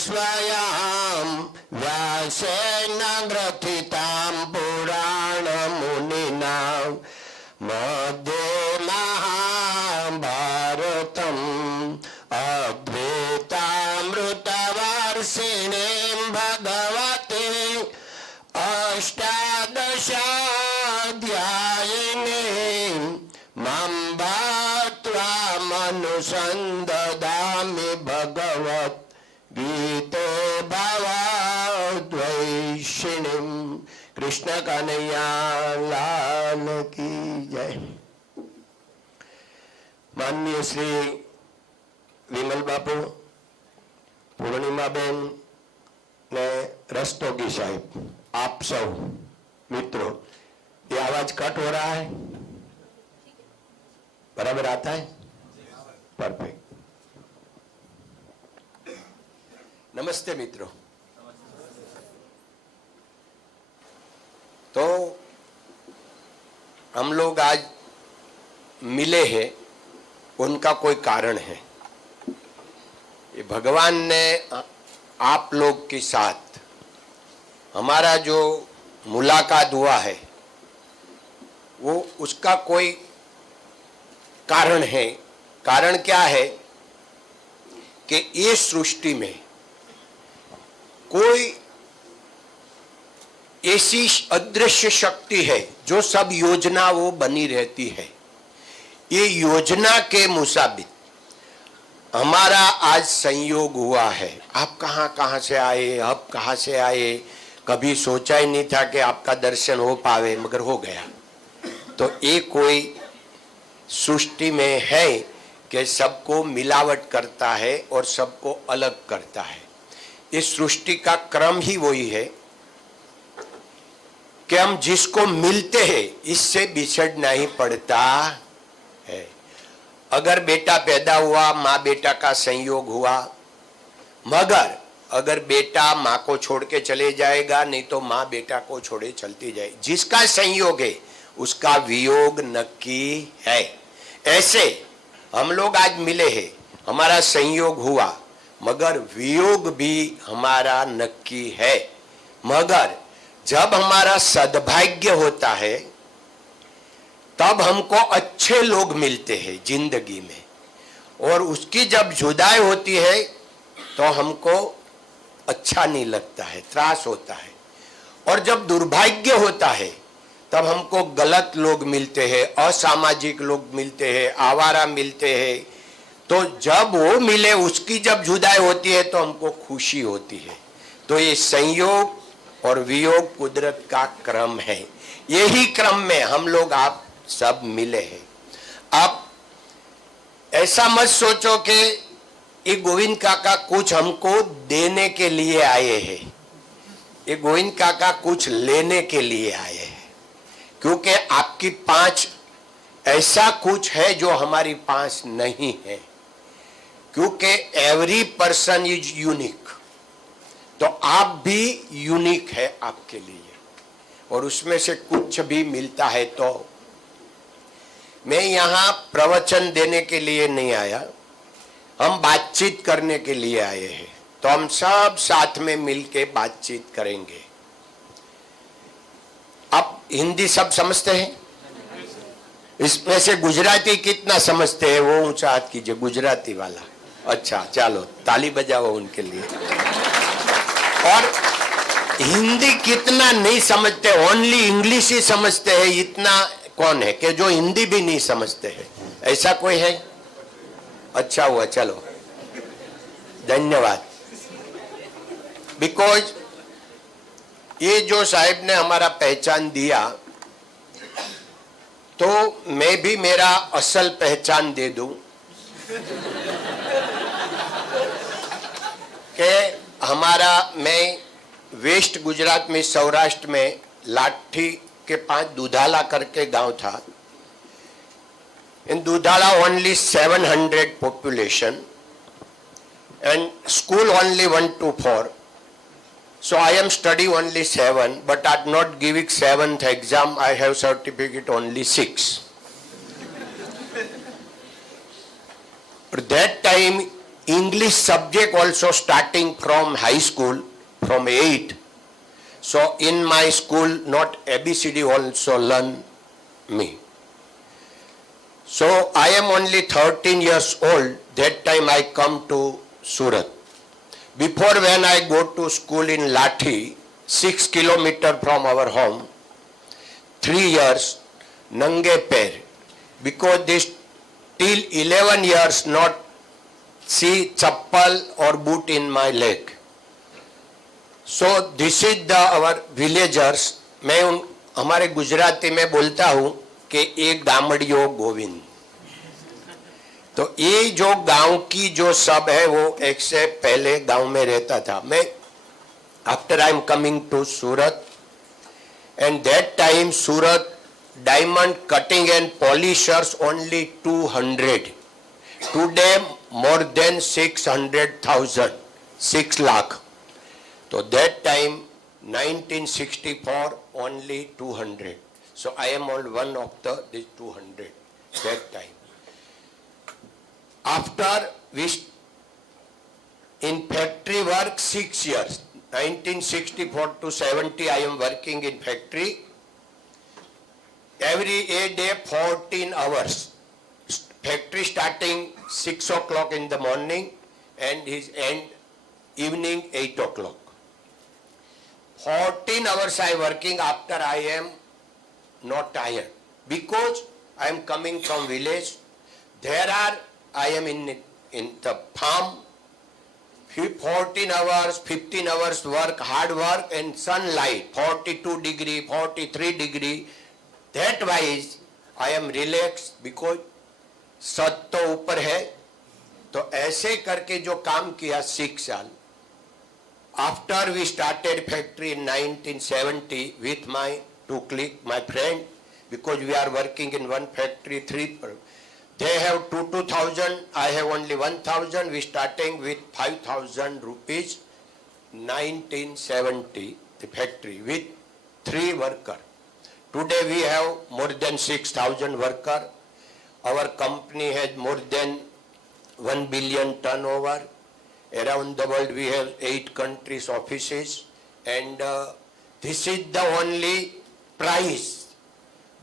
स्वयं व्यासेन ग्रथितां पुराणमुनिना मध्ये महाभारतम् अद्वैतामृतवर्षिणीं भगवती अष्टादशाध्यायिनीं मम त्वामनुसन्दधामि भगवत् गीते भवद्वैषिणीं। कृष्ण कन्हैया लाल की जय। माननीय श्री विमल बापू, पूर्णिमा बेन ने रस्तोगी साहिब, आप सब मित्रों, ये आवाज कट हो रहा है? बराबर आता है? परफेक्ट। नमस्ते मित्रों। तो हम लोग आज मिले हैं, उनका कोई कारण है। ये भगवान ने आप लोग के साथ हमारा जो मुलाकात हुआ है, वो उसका कोई कारण है। कारण क्या है कि ये सृष्टि में कोई ऐसी अदृश्य शक्ति है जो सब योजना वो बनी रहती है। ये योजना के मुताबिक हमारा आज संयोग हुआ है। आप कहाँ से आए, अब कहाँ से आए, कभी सोचा ही नहीं था कि आपका दर्शन हो पावे, मगर हो गया। तो ये कोई सृष्टि में है कि सबको मिलावट करता है और सबको अलग करता है। इस सृष्टि का क्रम ही वही है कि हम जिसको मिलते हैं इससे बिछड़ना ही पड़ता है। अगर बेटा पैदा हुआ, माँ बेटा का संयोग हुआ, मगर अगर बेटा माँ को छोड़ के चले जाएगा, नहीं तो माँ बेटा को छोड़े चलती जाए। जिसका संयोग है उसका वियोग नक्की है। ऐसे हम लोग आज मिले हैं, हमारा संयोग हुआ, मगर वियोग भी हमारा नक्की है। मगर जब हमारा सद्भाग्य होता है तब हमको अच्छे लोग मिलते हैं जिंदगी में, और उसकी जब जुदाई होती है तो हमको अच्छा नहीं लगता है, त्रास होता है। और जब दुर्भाग्य होता है तब हमको गलत लोग मिलते हैं, असामाजिक लोग मिलते हैं, आवारा मिलते हैं। तो जब वो मिले, उसकी जब जुदाई होती है तो हमको खुशी होती है। तो ये संयोग और वियोग कुदरत का क्रम है। यही क्रम में हम लोग आप सब मिले हैं। आप ऐसा मत सोचो कि ये गोविंद काका कुछ हमको देने के लिए आए हैं, ये गोविंद काका कुछ लेने के लिए आए हैं। क्योंकि आपकी पांच ऐसा कुछ है जो हमारी पांच नहीं है। क्योंकि एवरी पर्सन इज यूनिक, तो आप भी यूनिक है आपके लिए, और उसमें से कुछ भी मिलता है। तो मैं यहाँ प्रवचन देने के लिए नहीं आया, हम बातचीत करने के लिए आए हैं। तो हम सब साथ में मिलके बातचीत करेंगे। आप हिंदी सब समझते हैं? इसमें से गुजराती कितना समझते हैं? वो ऊंचा हाथ कीजिए, गुजराती वाला। अच्छा, चलो ताली बजाओ उनके लिए। और हिंदी कितना नहीं समझते? ओनली इंग्लिश ही समझते हैं, इतना कौन है कि जो हिंदी भी नहीं समझते हैं? ऐसा कोई है? अच्छा हुआ, चलो धन्यवाद। बिकॉज ये जो साहिब ने हमारा पहचान दिया, तो मैं भी मेरा असल पहचान दे दूं कि हमारा, मैं वेस्ट गुजरात में, सौराष्ट्र में लाठी के पास दुधाला करके गांव था। इन दुधाला only 700 population and school only 1 to 4. So I am study only 7, but I'm not giving 7th exam. I have certificate only 6. But that time English subject also starting from high school, from 8. So in my school, not ABCD also learn me. So I am only 13 years old. That time I come to Surat. Before, when I go to school in Lathi, 6 kilometers from our home, 3 years, nange pair, because this till 11 years not see chappal or boot in my leg. So this is the our villagers. मैं हमारे गुजराती में बोलता हूँ कि एक गामड़ियो गोविंद. तो ये जो गांव की जो सब है वो एक से पहले गांव में रहता था. मैं after I am coming to Surat, and that time Surat diamond cutting and polishers only 200. Today more than 600,000, 6 lakh. So that time 1964 only 200. So I am on one of this 200 that time. After we in factory work 6 years, 1964 to 70 I am working in factory. Every day 14 hours. Factory starting 6 o'clock in the morning and his end evening 8 o'clock. 14 hours I working. After I am not tired because I am coming from village. There are I am in the farm. 14 hours, 15 hours work, hard work and sunlight 42 degree, 43 degree. That wise I am relaxed because सत तो ऊपर है. तो ऐसे करके जो काम किया 6 साल. After we started factory in 1970 with my two click my friend, because we are working in one factory 3. They have 2,000, I have only 1,000. We starting with 5,000 rupees 1970 the factory with 3 worker. Today we have more than 6,000 worker. Our company has more than 1 billion turnover. Around the world we have 8 countries offices, and this is the only price.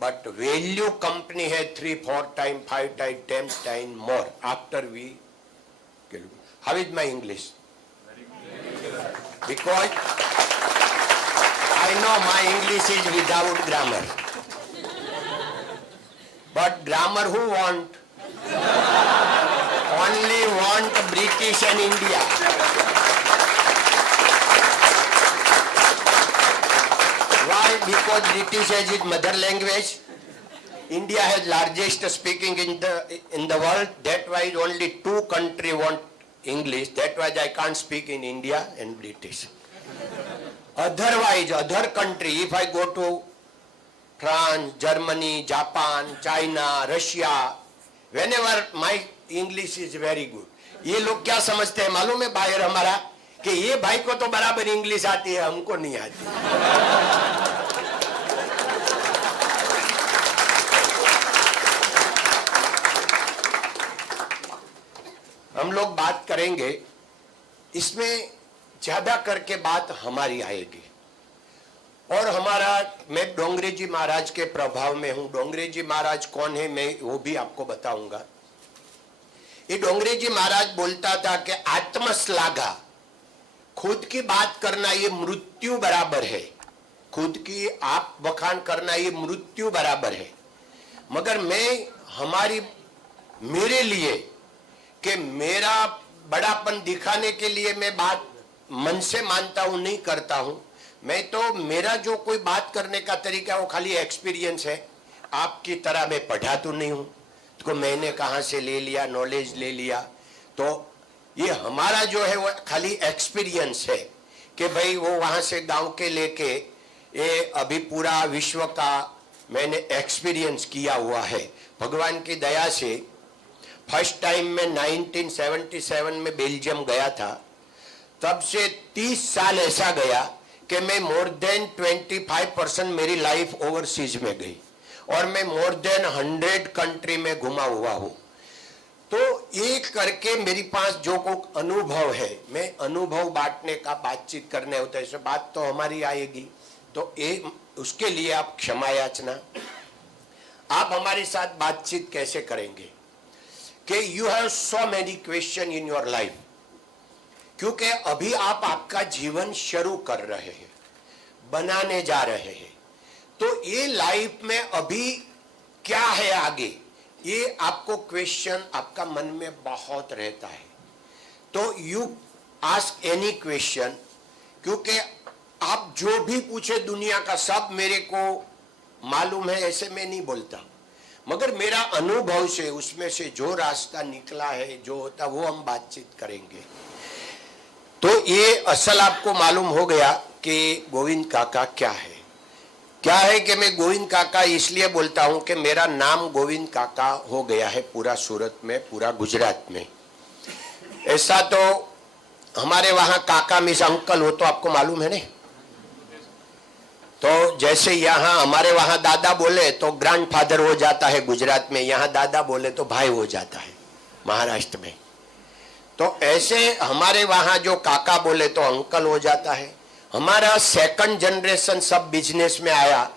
But value company has 3, 4 times, 5 times, 10 times more after we. How is my English? Because I know my English is without grammar. But grammar who want? Only want British and India. Why? Because British has its mother language. India has largest speaking in the world. That why only 2 countries want English. That why I can't speak in India and British. Otherwise, other country, if I go to France, Germany, Japan, China, Russia, whenever my English is very good. ये लोग क्या समझते हैं मालूम है बाहर हमारा, कि ये भाई को तो बराबर इंग्लिश आती है, हमको नहीं आती. हम लोग बात करेंगे, इसमें ज्यादा करके बात हमारी आएगी. और हमारा, मैं डोंगरे जी महाराज के प्रभाव में हूं. डोंगरे जी महाराज कौन है मैं वो भी आपको बताऊंगा. ये डोंगरे जी महाराज बोलता था कि आत्मश्लाघा, खुद की बात करना ये मृत्यु बराबर है. खुद की आप बखान करना ये मृत्यु बराबर है. मगर मैं हमारी, मेरे लिए कि मेरा बड़ापन दिखाने के लिए मैं बात मन से मानता हूं, नहीं करता हूं. मैं तो मेरा जो कोई बात करने का तरीका वो खाली एक्सपीरियंस है. आपकी तरह मैं पढ़ा तो नहीं हूं, तो मैंने कहां से ले लिया, नॉलेज ले लिया. तो ये हमारा जो है वो खाली एक्सपीरियंस है कि भाई वो वहां से गांव के लेके ये अभी पूरा विश्व का मैंने एक्सपीरियंस किया हुआ है. भगवान की दया से फर्स्ट टाइम में 1977 में बेल्जियम गया था. तब से 30 साल ऐसा गया कि मैं मोर देन 25% मेरी लाइफ ओवरसीज में गई और मैं मोर देन 100 कंट्री में घुमा हुआ हूं. तो एक करके मेरे पास जो को अनुभव है, मैं अनुभव बांटने का, बातचीत करने होता है, ऐसे बात तो हमारी आएगी, तो एक उसके लिए आप क्षमा याचना। आप हमारे साथ बातचीत कैसे करेंगे कि you have so many question in your life, क्योंकि अभी आप आपका जीवन शुरू कर रहे हैं, बनाने जा रहे हैं, तो ये लाइफ में अभी क्या है आगे, ये आपको क्वेश्चन आपका मन में बहुत रहता है। तो यू आस्क एनी क्वेश्चन, क्योंकि आप जो भी पूछे दुनिया का सब मेरे को मालूम है ऐसे मैं नहीं बोलता, मगर मेरा अनुभव से उसमें से जो रास्ता निकला है, जो होता, वो हम बातचीत करेंगे। तो ये असल आपको मालूम हो गया कि गोविंद काका क्या है कि मैं गोविंद काका इसलिए बोलता हूं कि मेरा नाम गोविंद काका हो गया है पूरा सूरत में, पूरा गुजरात में। ऐसा तो हमारे वहां काका मीन्स अंकल हो, तो आपको मालूम है नहीं। तो जैसे यहाँ हमारे वहां दादा बोले तो ग्रैंडफादर हो जाता है गुजरात में, यहाँ दादा बोले तो भाई हो जाता है महाराष्ट्र में। तो ऐसे हमारे वहां जो काका बोले तो अंकल हो जाता है। हमारा सेकंड जनरेशन सब बिजनेस में आया,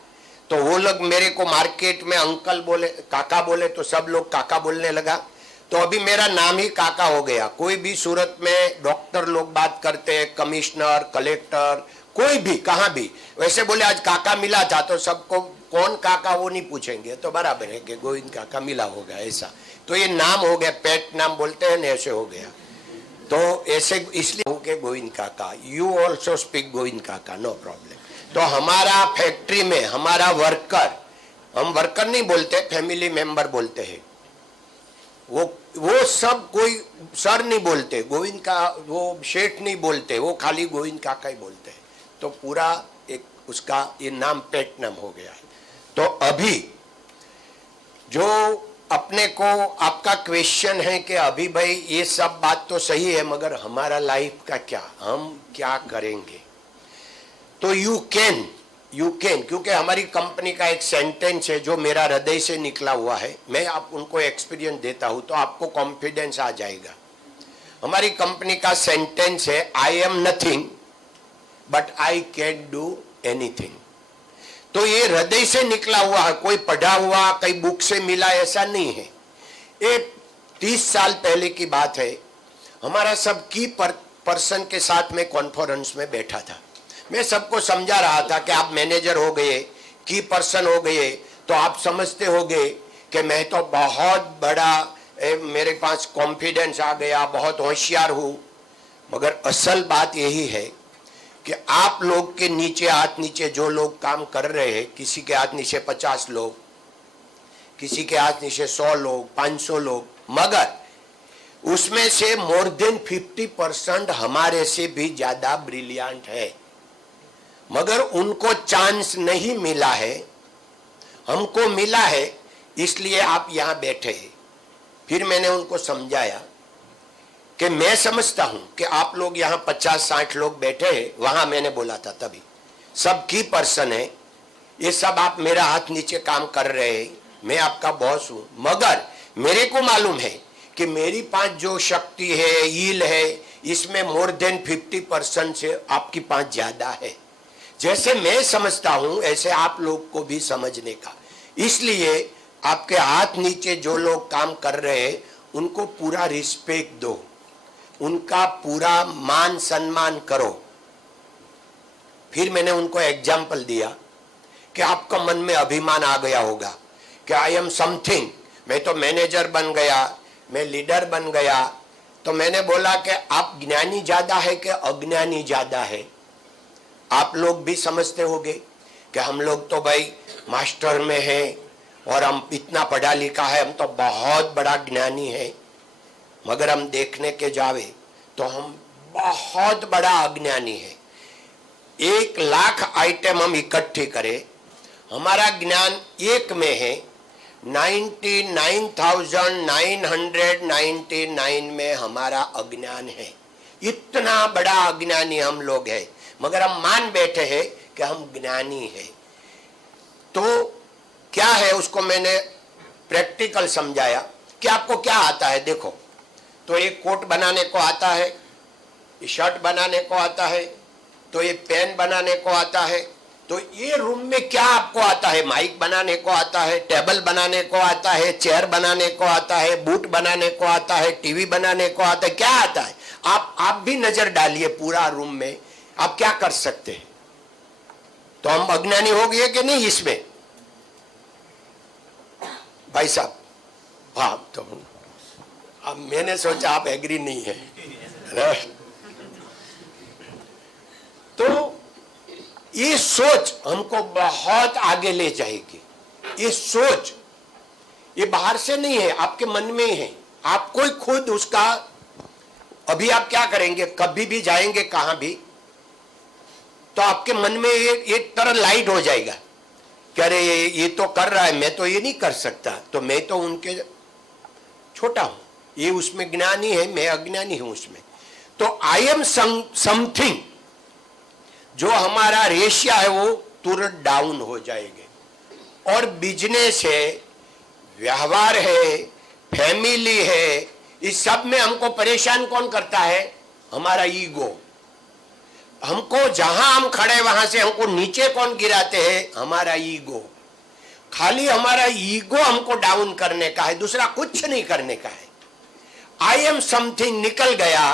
तो वो लोग मेरे को मार्केट में अंकल बोले, काका बोले, तो सब लोग काका बोलने लगा। तो अभी मेरा नाम ही काका हो गया। कोई भी सूरत में डॉक्टर लोग बात करते हैं, कमिश्नर, कलेक्टर, कोई भी कहाँ भी, वैसे बोले आज काका मिला था, तो सबको कौन काका वो नहीं पूछेंगे, तो बराबर है कि गोविंद काका मिला होगा ऐसा। तो ये नाम हो गया, पेट नाम बोलते हैं ना, ऐसे हो गया। तो ऐसे इसलिए के गोविंद काका, यू ऑल्सो स्पीक गोविंद काका, नो प्रॉब्लम। तो हमारा फैक्ट्री में हमारा वर्कर, हम वर्कर नहीं बोलते, फैमिली मेंबर बोलते हैं, वो सब कोई सर नहीं बोलते, गोविंद का वो शेठ नहीं बोलते, वो खाली गोविंद काका ही बोलते हैं। तो पूरा एक उसका ये नाम पेट नाम हो गया है। तो अभी जो अपने को आपका क्वेश्चन है कि अभी भाई ये सब बात तो सही है, मगर हमारा लाइफ का क्या, हम क्या करेंगे। तो यू कैन, क्योंकि हमारी कंपनी का एक सेंटेंस है जो मेरा हृदय से निकला हुआ है, मैं आप उनको एक्सपीरियंस देता हूं तो आपको कॉन्फिडेंस आ जाएगा। हमारी कंपनी का सेंटेंस है, I am nothing but I can do anything. तो ये हृदय से निकला हुआ है, कोई पढ़ा हुआ कई बुक से मिला ऐसा नहीं है। ये 30 साल पहले की बात है। हमारा सब की पर्सन के साथ में कॉन्फ्रेंस में बैठा था। मैं सबको समझा रहा था कि आप मैनेजर हो गए, की पर्सन हो गए, तो आप समझते होंगे कि मैं तो बहुत बड़ा, मेरे पास कॉन्फिडेंस आ गया, बहुत होशियार हूं। मगर असल बात यही है कि आप लोग के नीचे, हाथ नीचे जो लोग काम कर रहे हैं, किसी के हाथ नीचे 50 लोग, किसी के हाथ नीचे 100 लोग, 500 लोग, मगर उसमें से मोर देन 50% हमारे से भी ज्यादा ब्रिलियंट है, मगर उनको चांस नहीं मिला है, हमको मिला है, इसलिए आप यहां बैठे हैं। फिर मैंने उनको समझाया कि मैं समझता हूं कि आप लोग यहां 50-60 लोग बैठे हैं, वहां मैंने बोला था तभी, सब की पर्सन है, ये सब आप मेरा हाथ नीचे काम कर रहे हैं, मैं आपका बॉस हूं, मगर मेरे को मालूम है कि मेरी पास जो शक्ति है, ईल है, इसमें मोर देन 50% से आपकी पास ज्यादा है। जैसे मैं समझता हूं ऐसे आप लोग को भी समझने का, इसलिए आपके हाथ नीचे जो लोग काम कर रहे हैं उनको पूरा रिस्पेक्ट दो, उनका पूरा मान सम्मान करो। फिर मैंने उनको एग्जाम्पल दिया कि आपका मन में अभिमान आ गया होगा कि आई एम समथिंग, मैं तो मैनेजर बन गया, मैं लीडर बन गया। तो मैंने बोला कि आप ज्ञानी ज्यादा है कि अज्ञानी ज्यादा है। आप लोग भी समझते होंगे कि हम लोग तो भाई मास्टर में हैं और हम इतना पढ़ा लिखा है, हम तो बहुत बड़ा ज्ञानी है, मगर हम देखने के जावे तो हम बहुत बड़ा अज्ञानी है। 1 लाख आइटम हम इकट्ठे करें, हमारा ज्ञान एक में है, 99,999 में हमारा अज्ञान है। इतना बड़ा अज्ञानी हम लोग हैं, मगर हम मान बैठे हैं कि हम ज्ञानी हैं। तो क्या है, उसको मैंने प्रैक्टिकल समझाया कि आपको क्या आता है। देखो, तो एक कोट बनाने को आता है, ये शर्ट बनाने को आता है, तो ये पेन बनाने को आता है। तो ये रूम में क्या आपको आता है? माइक बनाने को आता है, टेबल बनाने को आता है, चेयर बनाने को आता है, बूट बनाने को आता है, टीवी बनाने को आता है, क्या आता है? आप भी नजर डालिए पूरा रूम में, आप क्या कर सकते हैं? तो हम अज्ञानी हो गए कि नहीं इसमें? भाई साहब, हाँ, तो अब मैंने सोचा आप एग्री नहीं है। तो ये सोच हमको बहुत आगे ले जाएगी। ये सोच ये बाहर से नहीं है, आपके मन में ही है। आपको ही खुद उसका, अभी आप क्या करेंगे, कभी भी जाएंगे कहां भी, तो आपके मन में ये तरह लाइट हो जाएगा कि अरे ये तो कर रहा है, मैं तो ये नहीं कर सकता, तो मैं तो उनके छोटा हूं, ये उसमें ज्ञानी है, मैं अज्ञानी हूं उसमें। तो आई एम समथिंग, जो हमारा रेशिया है वो तुरंत डाउन हो जाएंगे। और बिजनेस है, व्यवहार है, फैमिली है, इस सब में हमको परेशान कौन करता है? हमारा ईगो। हमको जहां हम खड़े वहां से हमको नीचे कौन गिराते हैं? हमारा ईगो। खाली हमारा ईगो हमको डाउन करने का है, दूसरा कुछ नहीं करने का है। आई एम समथिंग निकल गया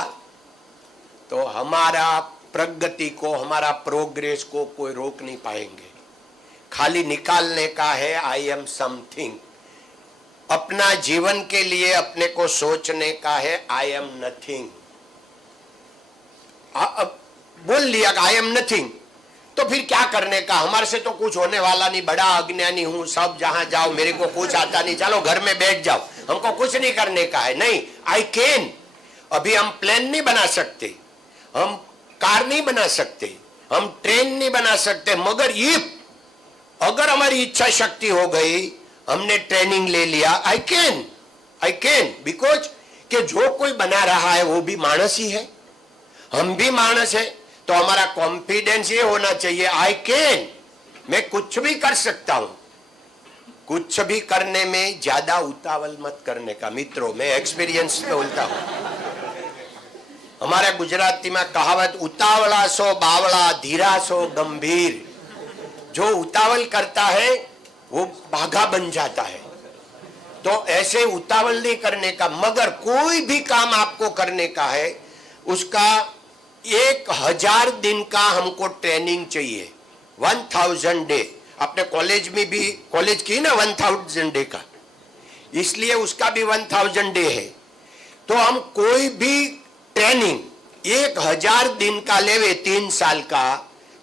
तो हमारा प्रगति को, हमारा प्रोग्रेस को कोई रोक नहीं पाएंगे। खाली निकालने का है आई एम समथिंग। अपना जीवन के लिए अपने को सोचने का है आई एम नथिंग। अब बोल लिया आई एम नथिंग, तो फिर क्या करने का? हमारे से तो कुछ होने वाला नहीं, बड़ा अज्ञानी हूं, सब जहां जाओ मेरे को कुछ आता नहीं, चलो घर में बैठ जाओ, हमको कुछ नहीं करने का है। नहीं, आई कैन। अभी हम प्लेन नहीं बना सकते, हम कार नहीं बना सकते, हम ट्रेन नहीं बना सकते, मगर इफ अगर हमारी इच्छा शक्ति हो गई, हमने ट्रेनिंग ले लिया, आई कैन बिकॉज कि जो कोई बना रहा है वो भी मानस ही है, हम भी मानस है। तो हमारा कॉन्फिडेंस ये होना चाहिए आई कैन, मैं कुछ भी कर सकता हूं। कुछ भी करने में ज्यादा उतावल मत करने का। मित्रों, मैं एक्सपीरियंस में बोलता हूं, हमारे गुजराती में कहावत, उतावला सो बावला, धीरा सो गंभीर। जो उतावल करता है वो भागा बन जाता है। तो ऐसे उतावल नहीं करने का, मगर कोई भी काम आपको करने का है उसका 1000 दिन का हमको ट्रेनिंग चाहिए, 1000 डे। आपने कॉलेज में भी कॉलेज की ना 1000 डे का, इसलिए उसका भी 1000 डे है। तो हम कोई भी ट्रेनिंग 1000 दिन का लेवे, 3 साल का,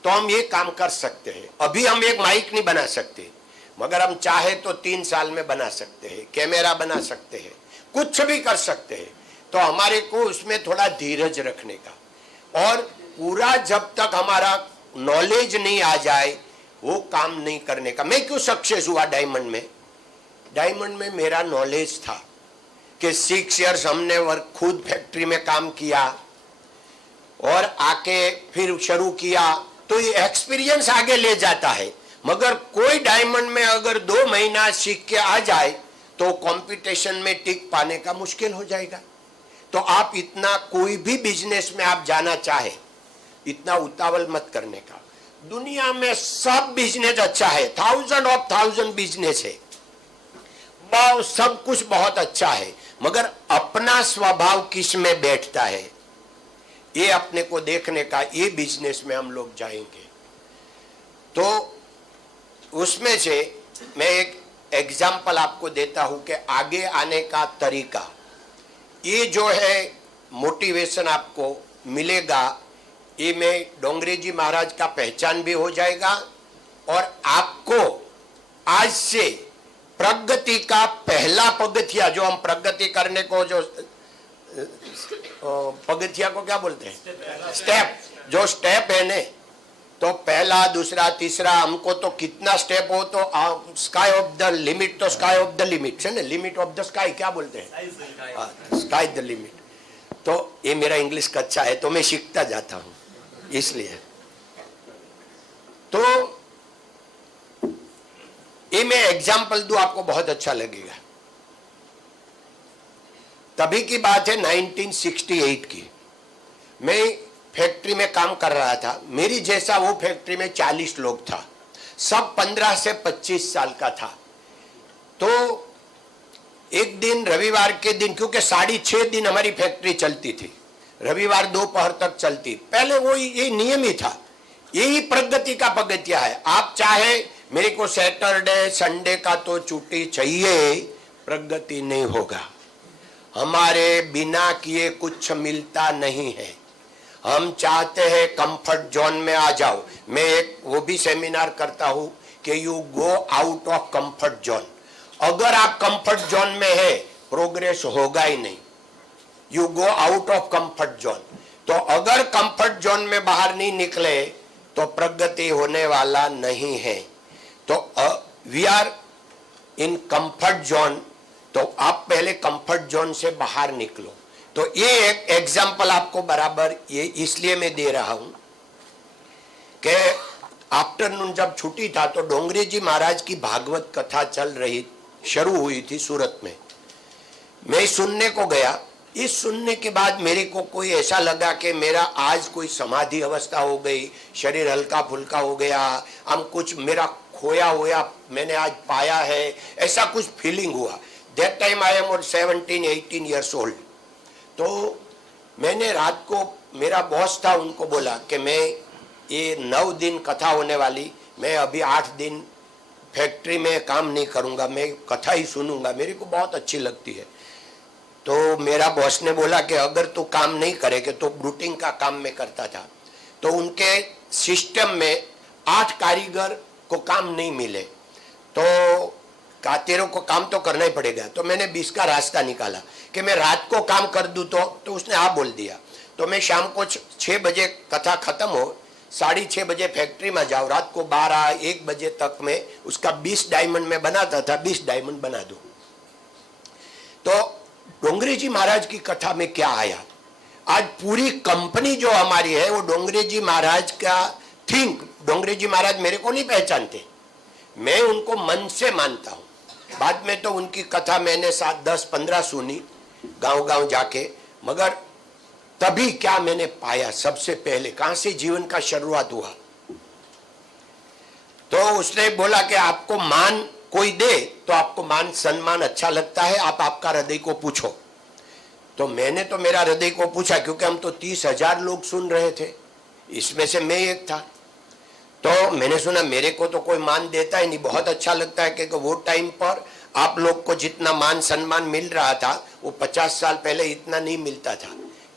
तो हम ये काम कर सकते हैं। अभी हम एक माइक नहीं बना सकते, मगर हम चाहे तो 3 साल में बना सकते हैं, कैमरा बना सकते हैं, कुछ भी कर सकते हैं। तो हमारे को उसमें थोड़ा धीरज रखने का, और पूरा जब तक हमारा नॉलेज नहीं आ जाए वो काम नहीं करने का। मैं क्यों सक्सेस हुआ डायमंड में? डायमंड में मेरा नॉलेज था कि 6 इयर्स हमने वर्क खुद फैक्ट्री में काम किया और आके फिर शुरू किया, तो ये एक्सपीरियंस आगे ले जाता है। मगर कोई डायमंड में अगर 2 महीना सीख के आ जाए तो कंपटीशन में टिक पाने का मुश्किल हो जाएगा। तो आप इतना, कोई भी बिजनेस में आप जाना चाहे, इतना उतावल मत करने का। दुनिया में सब बिजनेस अच्छा है, 1000 बिजनेस है, सब कुछ बहुत अच्छा है, मगर अपना स्वभाव किस में बैठता है ये अपने को देखने का। ये बिजनेस में हम लोग जाएंगे तो उसमें से मैं एक एग्जाम्पल आपको देता हूं कि आगे आने का तरीका, ये जो है मोटिवेशन आपको मिलेगा, ये में डोंगरे जी महाराज का पहचान भी हो जाएगा। और आपको आज से प्रगति का पहला पगथिया, जो हम प्रगति करने को, जो पगथिया को क्या बोलते हैं, स्टेप, जो स्टेप है ने, तो पहला, दूसरा, तीसरा, हमको तो कितना स्टेप हो तो स्काई ऑफ द लिमिट, तो स्काई ऑफ द लिमिट है ना, लिमिट ऑफ द स्काई क्या बोलते हैं, स्काई द लिमिट। तो ये मेरा इंग्लिश कच्चा है तो मैं सीखता जाता हूं, इसलिए तो ये मैं एग्जाम्पल दूं, आपको बहुत अच्छा लगेगा। तभी की बात है 1968 की। मैं फैक्ट्री में काम कर रहा था, मेरी जैसा वो फैक्ट्री में 40 लोग था, सब 15 से 25 साल का था। तो एक दिन रविवार के दिन, क्योंकि 6.5 दिन हमारी फैक्ट्री चलती थी, रविवार दोपहर तक चलती, पहले वो ये नियम ही था। यही प्रगति का पगथिया है। आप चाहे मेरे को सैटरडे संडे का तो छुट्टी चाहिए, प्रगति नहीं होगा। हमारे बिना किए कुछ मिलता नहीं है। हम चाहते हैं कंफर्ट जोन में आ जाओ। मैं एक वो भी सेमिनार करता हूं कि you go out of comfort zone. अगर आप कंफर्ट जोन में है, प्रोग्रेस होगा ही नहीं। You go out of comfort zone. तो अगर कंफर्ट जोन में बाहर नहीं निकले तो प्रगति होने वाला नहीं है। तो we are in comfort zone. तो आप पहले कंफर्ट जोन से बाहर निकलो। तो ये एक एग्जाम्पल आपको बराबर ये इसलिए मैं दे रहा हूं कि आफ्टरनून जब छुट्टी था तो डोंगरे जी महाराज की भागवत कथा चल रही, शुरू हुई थी सूरत में। मैं सुनने को गया। इस सुनने के बाद मेरे को कोई ऐसा लगा कि मेरा आज कोई समाधि अवस्था हो गई, शरीर हल्का फुल्का हो गया, हम कुछ मेरा खोया हुआ मैंने आज पाया है, ऐसा कुछ फीलिंग हुआ। That time I am 17-18 years old. तो मैंने रात को, मेरा बॉस था, उनको बोला कि मैं ये 9 दिन कथा होने वाली, मैं अभी 8 दिन फैक्ट्री में काम नहीं करूंगा, मैं कथा ही सुनूंगा, मेरे को बहुत अच्छी लगती है। तो मेरा बॉस ने बोला कि अगर तू काम नहीं करेगा तो ब्रूटिंग का काम में करता था। तो उनके सिस्टम में 8 कारीगर को काम नहीं मिले, तो तेरे को काम तो करना ही पड़ेगा। तो मैंने 20 का रास्ता निकाला कि मैं रात को काम कर दूं। तो उसने हाँ बोल दिया। तो मैं शाम को 6 बजे कथा खत्म हो, 6:30 बजे फैक्ट्री में जाऊँ, रात को 12-1 बजे तक में उसका 20 डायमंड में बनाता था, 20 डायमंड बना दूं। तो डोंगरे जी महाराज की कथा में क्या आया, आज पूरी कंपनी जो हमारी है वो डोंगरे जी महाराज का थिंक। डोंगरे जी महाराज मेरे को नहीं पहचानते, मैं उनको मन से मानता हूं। बाद में तो उनकी कथा मैंने 7, 10, 15 सुनी गांव गांव जाके, मगर तभी क्या मैंने पाया, सबसे पहले कहां से जीवन का शुरुआत हुआ। तो उसने बोला कि आपको मान कोई दे तो आपको मान सम्मान अच्छा लगता है, आप आपका हृदय को पूछो। तो मैंने तो मेरा हृदय को पूछा, क्योंकि हम तो 30,000 लोग सुन रहे थे, इसमें से मैं एक था। तो मैंने सुना मेरे को तो कोई मान देता ही नहीं, बहुत अच्छा लगता है कि वो टाइम पर आप लोग को जितना मान सम्मान मिल रहा था वो 50 साल पहले इतना नहीं मिलता था,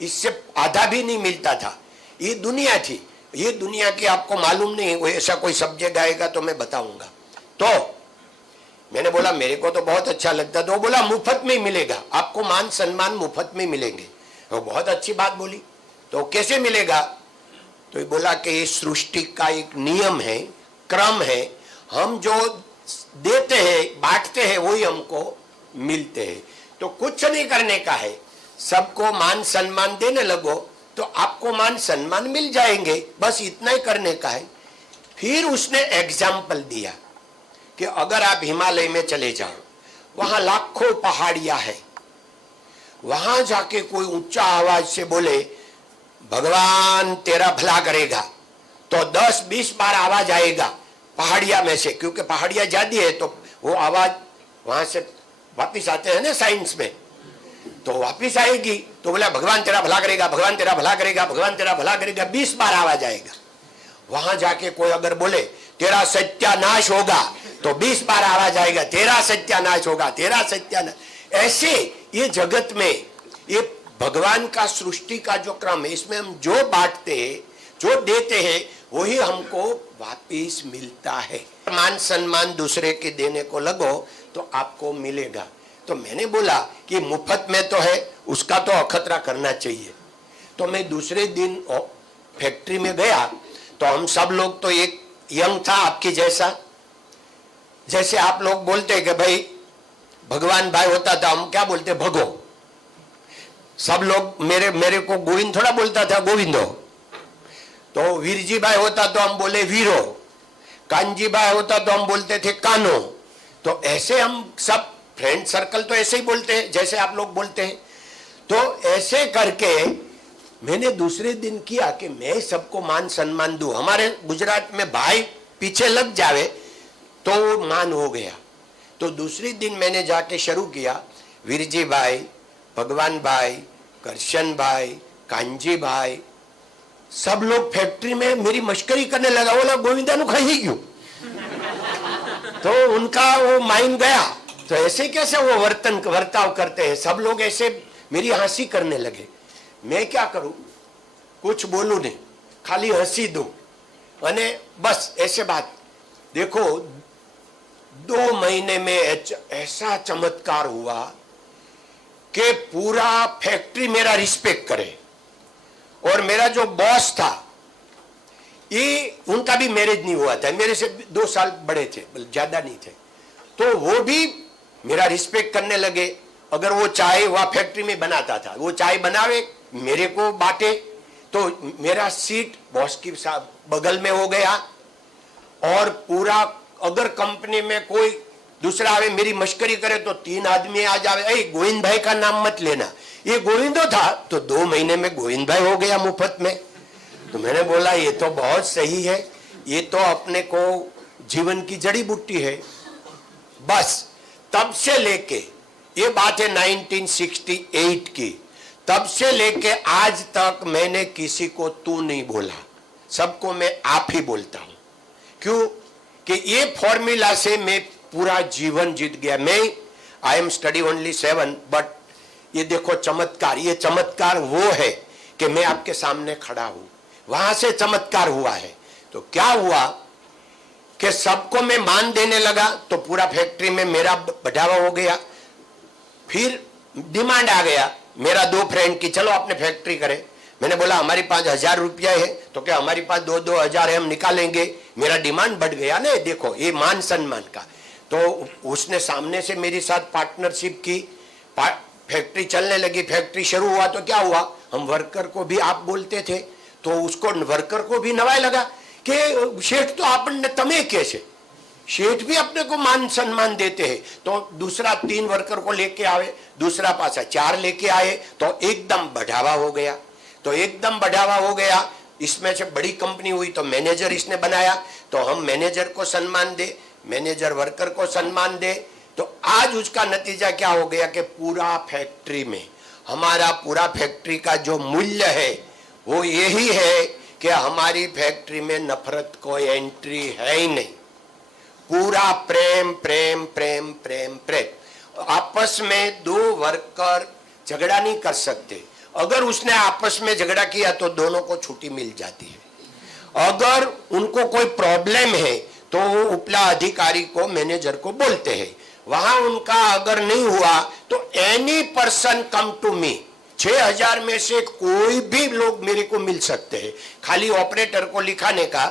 इससे आधा भी नहीं मिलता था। ये दुनिया थी, ये दुनिया की आपको मालूम नहीं, वो ऐसा कोई सब्जेक्ट आएगा तो मैं बताऊंगा। तो मैंने बोला मेरे को तो बहुत अच्छा लगता। तो वो बोला मुफ्त में मिलेगा आपको, मान सम्मान मुफ्त में मिलेंगे। वो बहुत अच्छी बात बोली। तो कैसे मिलेगा? तो ये बोला कि ये सृष्टि का एक नियम है, क्रम है, हम जो देते हैं बांटते हैं वही हमको मिलते हैं। तो कुछ नहीं करने का है, सबको मान सम्मान देने लगो तो आपको मान सम्मान मिल जाएंगे, बस इतना ही करने का है। फिर उसने एग्जाम्पल दिया कि अगर आप हिमालय में चले जाओ, वहां लाखों पहाड़ियां है, वहां जाके कोई ऊंचा आवाज से बोले भगवान तेरा भला करेगा, तो 10-20 बार आवाज आएगा पहाड़िया में से, क्योंकि पहाड़िया ज्यादा है तो वो आवाज वहां से वापिस आते हैं ना साइंस में, तो वापिस आएगी। तो बोला भगवान तेरा भला करेगा, भगवान तेरा भला करेगा, भगवान तेरा भला करेगा, 20 बार आवाज आएगा। वहां जाके कोई अगर बोले तेरा सत्यानाश होगा, तो 20 बार आवाज आएगा तेरा सत्यानाश होगा, तेरा सत्यानाश। ऐसे ये जगत में ये भगवान का सृष्टि का जो क्रम है, इसमें हम जो बांटते हैं, जो देते हैं, वही हमको वापिस मिलता है। मान सम्मान दूसरे के देने को लगो तो आपको मिलेगा। तो मैंने बोला कि मुफ्त में तो है, उसका तो अखतरा करना चाहिए। तो मैं दूसरे दिन फैक्ट्री में गया, तो हम सब लोग तो एक यंग था आपके जैसा, जैसे आप लोग बोलते कि भाई भगवान भाई होता था, हम क्या बोलते भगो। सब लोग मेरे को गोविंद थोड़ा बोलता था, गोविंदो। तो वीरजी भाई होता तो हम बोले वीरो, कानजी भाई होता तो हम बोलते थे कानो। तो ऐसे हम सब फ्रेंड सर्कल तो ऐसे ही बोलते हैं जैसे आप लोग बोलते हैं। तो ऐसे करके मैंने दूसरे दिन किया कि मैं सबको मान सम्मान दूं। हमारे गुजरात में भाई पीछे लग जावे तो वो मान हो गया। तो दूसरे दिन मैंने जाके शुरू किया, वीरजी भाई, भगवान भाई, करशन भाई, कांजी भाई, सब लोग फैक्ट्री में मेरी मश्करी करने लगा, बोला गोविंदा नु खाई क्यों। तो उनका वो माइंड गया। तो ऐसे कैसे वो वर्ताव करते हैं, सब लोग ऐसे मेरी हंसी करने लगे। मैं क्या करूं, कुछ बोलूं नहीं, खाली हंसी दूं अने बस ऐसे बात। देखो 2 महीने में ऐसा चमत्कार हुआ कि पूरा फैक्ट्री मेरा रिस्पेक्ट करे। और मेरा जो बॉस था, ये उनका भी मैरिज नहीं हुआ था, मेरे से 2 साल बड़े थे, ज्यादा नहीं थे। तो वो भी मेरा रिस्पेक्ट करने लगे। अगर वो चाय वहां फैक्ट्री में बनाता था, वो चाय बनावे मेरे को बांटे, तो मेरा सीट बॉस की बगल में हो गया। और पूरा अगर कंपनी में कोई दूसरा आवे मेरी मश्करी करे तो 3 आदमी आ जावे, ए गोविंद भाई का नाम मत लेना, ये गोविंदो था। तो 2 महीने में गोविंद भाई हो गया मुफ्त में। तो मैंने बोला ये तो बहुत सही है, ये तो अपने को जीवन की जड़ी बूटी है। बस तब से लेके, ये बात है 1968 की, तब से लेके आज तक मैंने किसी को तू नहीं बोला, सबको मैं आप ही बोलता हूं। क्यों कि ये फॉर्मूला से मैं पूरा जीवन जीत गया। मैं I am study only 7, but ये देखो चमत्कार, ये चमत्कार वो है कि मैं आपके सामने खड़ा हूं, वहां से चमत्कार हुआ है। तो क्या हुआ कि सबको मैं मान देने लगा, तो पूरा फैक्ट्री में मेरा बढ़ावा हो गया। फिर डिमांड आ गया मेरा 2 फ्रेंड की, चलो अपने फैक्ट्री करें। मैंने बोला हमारे पास 1000 रुपया है, तो क्या हमारी पास 2-2 हजार है, हम निकालेंगे। मेरा डिमांड बढ़ गया ना, देखो ये मान सम्मान का। तो उसने सामने से मेरे साथ पार्टनरशिप की, फैक्ट्री चलने लगी। फैक्ट्री शुरू हुआ तो क्या हुआ, हम वर्कर को भी आप बोलते थे, तो उसको वर्कर को भी नवाई लगा कि शेठ तो आपने तमे कैसे, शेठ भी अपने को मान सम्मान देते हैं। तो दूसरा 3 वर्कर को लेके आए, दूसरा पासा 4 लेके आए, तो एकदम बढ़ावा हो गया। तो एकदम बढ़ावा हो गया, इसमें से बड़ी कंपनी हुई तो मैनेजर इसने बनाया, तो हम मैनेजर को सम्मान दे, मैनेजर वर्कर को सम्मान दे। तो आज उसका नतीजा क्या हो गया कि पूरा फैक्ट्री में, हमारा पूरा फैक्ट्री का जो मूल्य है वो यही है कि हमारी फैक्ट्री में नफरत कोई एंट्री है ही नहीं। पूरा प्रेम प्रेम प्रेम प्रेम प्रेम। आपस में 2 वर्कर झगड़ा नहीं कर सकते। अगर उसने आपस में झगड़ा किया तो दोनों को छुट्टी मिल जाती है। अगर उनको कोई प्रॉब्लम है तो वो उपला अधिकारी को, मैनेजर को बोलते हैं। वहां उनका अगर नहीं हुआ तो any person come to me, 6000 में से कोई भी लोग मेरे को मिल सकते हैं। खाली ऑपरेटर को लिखाने का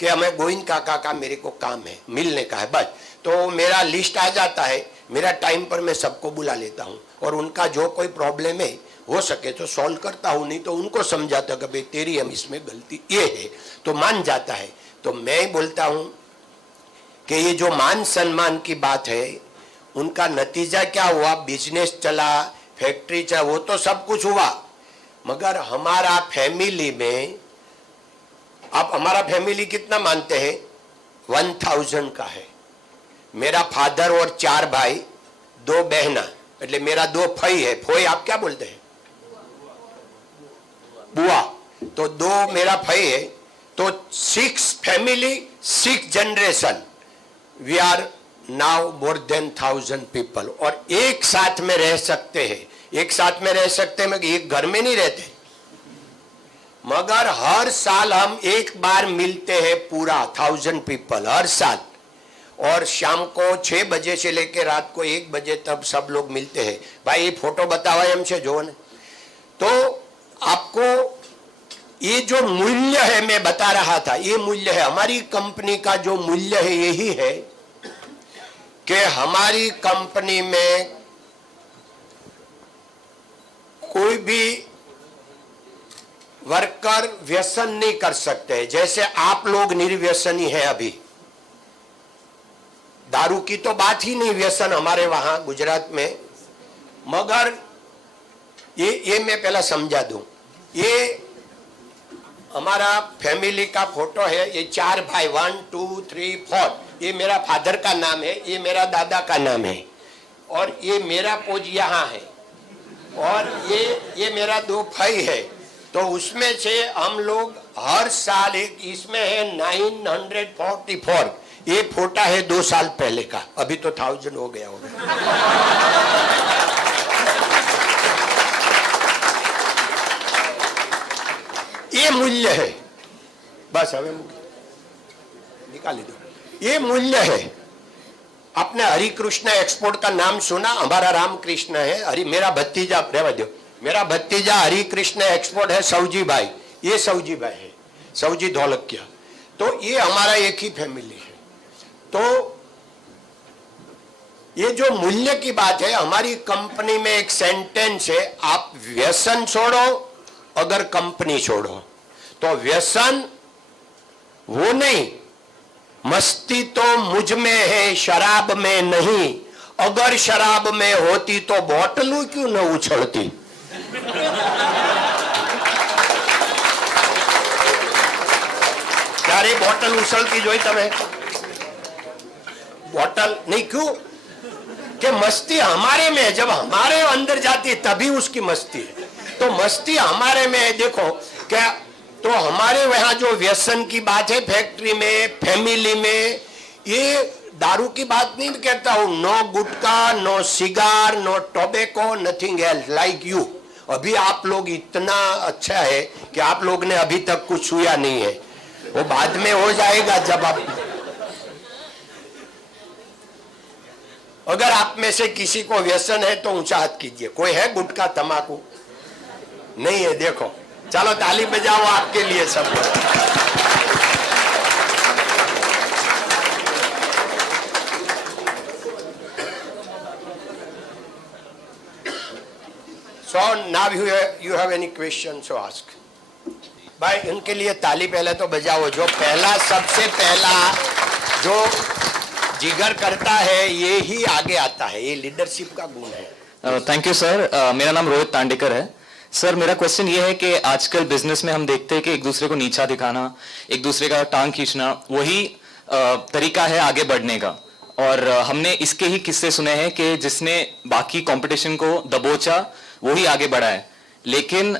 कि हमें गोविंद काका का मेरे को काम है, मिलने का है, बस। तो मेरा लिस्ट आ जाता है, मेरा टाइम पर मैं सबको बुला लेता हूं और उनका जो कोई प्रॉब्लम है हो सके तो सॉल्व करता हूं, नहीं तो उनको समझाता कि भाई तेरी हम इसमें गलती ये है, तो मान जाता है। तो मैं बोलता हूं कि ये जो मान सम्मान की बात है, उनका नतीजा क्या हुआ, बिजनेस चला, फैक्ट्री चला, वो तो सब कुछ हुआ, मगर हमारा फैमिली में, आप हमारा फैमिली कितना मानते हैं, 1000 का है। मेरा फादर और 4 भाई, 2 बहना, એટલે मेरा 2 फई है। फोई आप क्या बोलते हैं, बुआ। तो 2 मेरा फई है, तो 6 family, 6 generation, we are now more than 1000 people. और एक साथ में रह सकते हैं, एक साथ में रह सकते हैं, मगर एक घर में नहीं रहते, मगर हर साल हम एक बार मिलते हैं, पूरा 1000 पीपल हर साल। और शाम को 6 बजे से लेकर रात को 1 बजे तक सब लोग मिलते हैं। भाई ये फोटो बतावा हम से जो ने, तो आपको ये जो मूल्य है मैं बता रहा था, ये मूल्य है हमारी कंपनी का। जो मूल्य है यही है कि हमारी कंपनी में कोई भी वर्कर व्यसन नहीं कर सकते। जैसे आप लोग निर्व्यसनी है, अभी दारू की तो बात ही नहीं, व्यसन हमारे वहां गुजरात में, मगर ये मैं पहला समझा दूं। ये हमारा फैमिली का फोटो है। ये 4 भाई, 1 2 3 4। ये मेरा फादर का नाम है, ये मेरा दादा का नाम है, और ये मेरा पोज यहाँ है, और ये मेरा 2 भाई है। तो उसमें से हम लोग हर साल एक, इसमें है 944। ये फोटा है 2 साल पहले का, अभी तो 1000 हो गया होगा। ये मूल्य है, बस हमें निकाली दो। ये मूल्य है। आपने हरि कृष्ण एक्सपोर्ट का नाम सुना? हमारा रामकृष्ण है, हरि मेरा भतीजा, रहवा दो, मेरा भतीजा हरि कृष्ण एक्सपोर्ट है, सौजी भाई। ये सौजी भाई है, सौजी धौलकिया। तो ये हमारा एक ही फैमिली है। तो ये जो मूल्य की बात है, हमारी कंपनी में एक सेंटेंस है, आप व्यसन छोड़ो अगर कंपनी छोड़ो। तो व्यसन वो नहीं, मस्ती तो मुझ में है शराब में नहीं, अगर शराब में होती तो बोतलू क्यों न उछलती। क्यारे बोतल उछलती जोई तमे? बोतल नहीं, क्यों? कि मस्ती हमारे में है, जब हमारे अंदर जाती है तभी उसकी मस्ती है। तो मस्ती हमारे में है। देखो क्या, तो हमारे वहां जो व्यसन की बात है, फैक्ट्री में, फैमिली में, ये दारू की बात नहीं कहता हूं। No gutkha, no cigar, no tobacco, nothing else like you. अभी आप लोग इतना अच्छा है कि आप लोग ने अभी तक कुछ छुआ नहीं है, वो बाद में हो जाएगा जब आप। अगर आप में से किसी को व्यसन है तो ऊंचा हाथ कीजिए। कोई है गुटखा तंबाकू? नहीं है। देखो, चलो ताली बजाओ आपके लिए सब। So now you have any question, so ask. भाई इनके लिए ताली पहले तो बजाओ। जो पहला, सबसे पहला जो जिगर करता है ये ही आगे आता है, ये लीडरशिप का गुण है। Thank you sir. मेरा नाम रोहित तांडेकर है। सर मेरा क्वेश्चन ये है कि आजकल बिजनेस में हम देखते हैं कि एक दूसरे को नीचा दिखाना, एक दूसरे का टांग खींचना, वही तरीका है आगे बढ़ने का। और हमने इसके ही किस्से सुने हैं कि जिसने बाकी कंपटीशन को दबोचा वही आगे बढ़ा है। लेकिन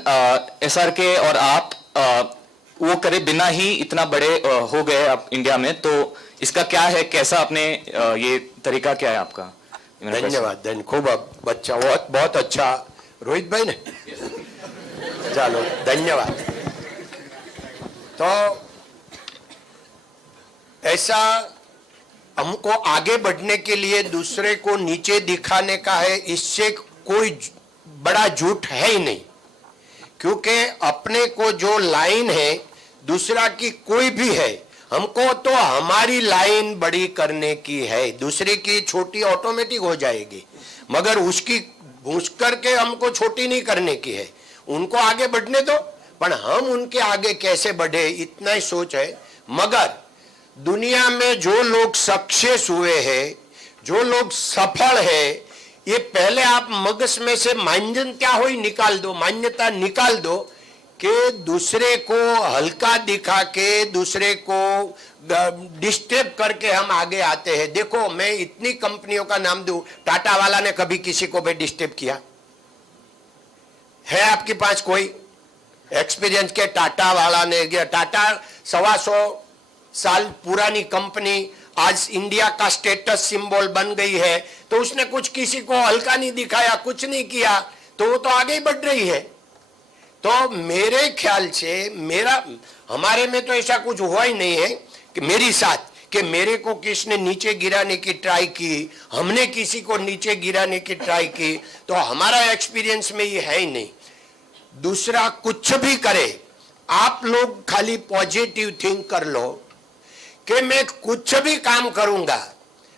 SRK और आप वो करे बिना ही इतना बड़े हो गए आप इंडिया में। तो इसका क्या है, कैसा आपने ये तरीका क्या है आपका? धन्यवाद। खूब बच्चा, बहुत अच्छा रोहित भाई ने। चलो धन्यवाद। तो ऐसा हमको आगे बढ़ने के लिए दूसरे को नीचे दिखाने का है, इससे कोई बड़ा झूठ है ही नहीं। क्योंकि अपने को जो लाइन है दूसरा की कोई भी है, हमको तो हमारी लाइन बड़ी करने की है, दूसरे की छोटी ऑटोमेटिक हो जाएगी, मगर उसकी घूस करके हमको छोटी नहीं करने की है। उनको आगे बढ़ने दो, पर हम उनके आगे कैसे बढ़े इतना ही सोच है। मगर दुनिया में जो लोग सक्सेस हुए हैं, जो लोग सफल है, ये पहले आप मगज में से मान्यता हो ही निकाल दो, मान्यता निकाल दो कि दूसरे को हल्का दिखा के, दूसरे को डिस्टर्ब करके हम आगे आते हैं। देखो मैं इतनी कंपनियों का नाम दूं, टाटा वाला ने कभी किसी को भी डिस्टर्ब किया है? आपके पास कोई एक्सपीरियंस के टाटा वाला ने? टाटा 125 साल पुरानी कंपनी आज इंडिया का स्टेटस सिंबल बन गई है, तो उसने कुछ किसी को हल्का नहीं दिखाया, कुछ नहीं किया, तो वो तो आगे ही बढ़ रही है। तो मेरे ख्याल से हमारे में तो ऐसा कुछ हुआ ही नहीं है कि मेरी साथ कि मेरे को किसने नीचे गिराने की ट्राई की, हमने किसी को नीचे गिराने की ट्राई की, तो हमारा एक्सपीरियंस में ये है ही नहीं। दूसरा कुछ भी करे, आप लोग खाली पॉजिटिव थिंक कर लो कि मैं कुछ भी काम करूंगा,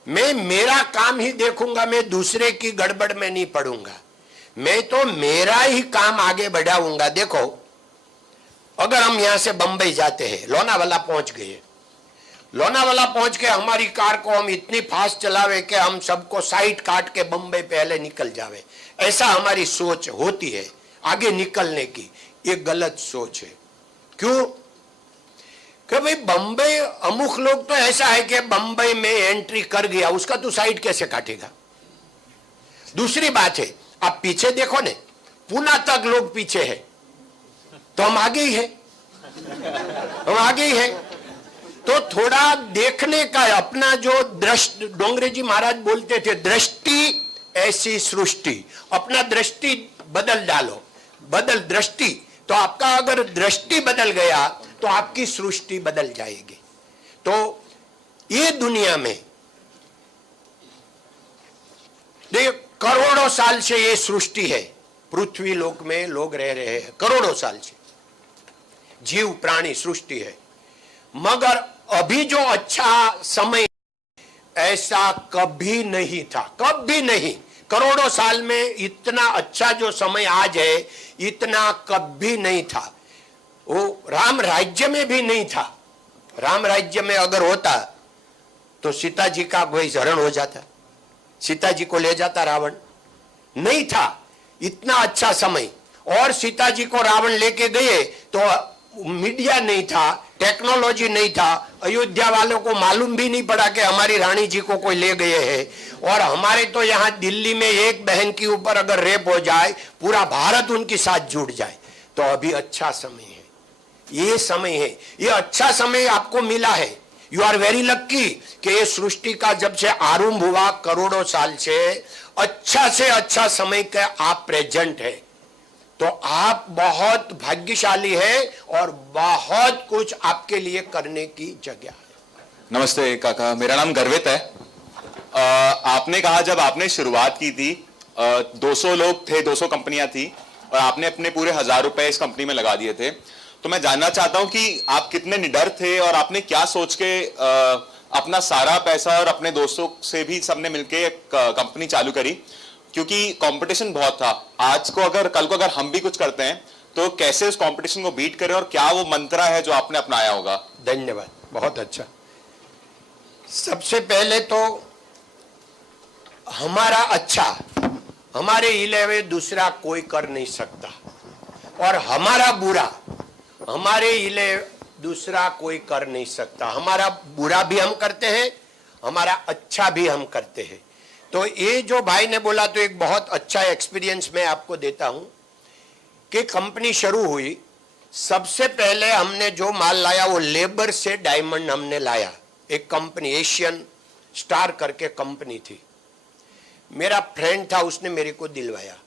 मैं मेरा काम ही देखूंगा, मैं दूसरे की गड़बड़ में नहीं पड़ूंगा, मैं तो मेरा ही काम आगे बढ़ाऊंगा। देखो अगर हम यहां से बंबई जाते हैं, लोनावाला पहुंच गए, लोनावाला पहुंच के हमारी कार को हम इतनी फास्ट चलावे कि हम सबको साइड काट के बंबई पहले निकल जावे, ऐसा हमारी सोच होती है। आगे निकलने की, ये गलत सोच है। क्यों? कि भाई बंबई, अमुक लोग तो ऐसा है कि बंबई में एंट्री कर गया, उसका तो साइड कैसे काटेगा। दूसरी बात है, आप पीछे देखो ने, पुणे तक लोग पीछे है, तो हम आगे ही है, हम आगे ही है। तो थोड़ा देखने का अपना जो दृष्टि, डोंगरे जी महाराज बोलते थे, दृष्टि ऐसी सृष्टि, अपना दृष्टि बदल डालो, बदल दृष्टि, तो आपका अगर दृष्टि बदल गया तो आपकी सृष्टि बदल जाएगी। तो ये दुनिया में देखिए, करोड़ों साल से ये सृष्टि है, पृथ्वी लोक में लोग रह रहे हैं करोड़ों साल से, जीव प्राणी सृष्टि है। मगर अभी जो अच्छा समय, ऐसा कभी नहीं था, कभी नहीं। करोड़ों साल में इतना अच्छा जो समय आज है, इतना कभी नहीं था। वो राम राज्य में भी नहीं था। राम राज्य में अगर होता तो सीता जी का कोई हरण हो जाता, सीता जी को ले जाता रावण। नहीं था इतना अच्छा समय, और सीता जी को रावण लेके गए तो मीडिया नहीं था, टेक्नोलॉजी नहीं था, अयोध्या वालों को मालूम भी नहीं पड़ा कि हमारी रानी जी को कोई ले गए हैं। और हमारे तो यहाँ दिल्ली में एक बहन के ऊपर अगर रेप हो जाए, पूरा भारत उनके साथ जुड़ जाए। तो अभी अच्छा समय है, ये समय है, ये अच्छा समय आपको मिला है। यू आर वेरी लक्की कि ये सृष्टि का जब से आरंभ हुआ करोड़ों साल से अच्छा समय का आप प्रेजेंट है। तो आप बहुत भाग्यशाली है और बहुत कुछ आपके लिए करने की जगह है। नमस्ते काका, मेरा नाम गर्वित है। आपने कहा जब आपने शुरुआत की थी 200 लोग थे, 200 कंपनियां थी और आपने अपने पूरे 1000 रुपए इस कंपनी में लगा दिए थे। तो मैं जानना चाहता हूं कि आप कितने निडर थे और आपने क्या सोच के अपना सारा पैसा और अपने दोस्तों से भी सबने मिलके एक कंपनी चालू करी, क्योंकि कंपटीशन बहुत था। आज को अगर कल को अगर हम भी कुछ करते हैं तो कैसे उस कंपटीशन को बीट करें, और क्या वो मंत्र है जो आपने अपनाया होगा? धन्यवाद, बहुत अच्छा। सबसे पहले तो हमारा अच्छा, हमारे इलेवे दूसरा कोई कर नहीं सकता, और हमारा बुरा हमारे इले दूसरा कोई कर नहीं सकता। हमारा बुरा भी हम करते हैं, हमारा अच्छा भी हम करते हैं। तो ये जो भाई ने बोला, तो एक बहुत अच्छा एक्सपीरियंस मैं आपको देता हूं कि कंपनी शुरू हुई, सबसे पहले हमने जो माल लाया वो लेबर से डायमंड हमने लाया। एक कंपनी एशियन स्टार करके कंपनी थी, मेरा फ्रेंड था, उसने मेरे को दिलवाया।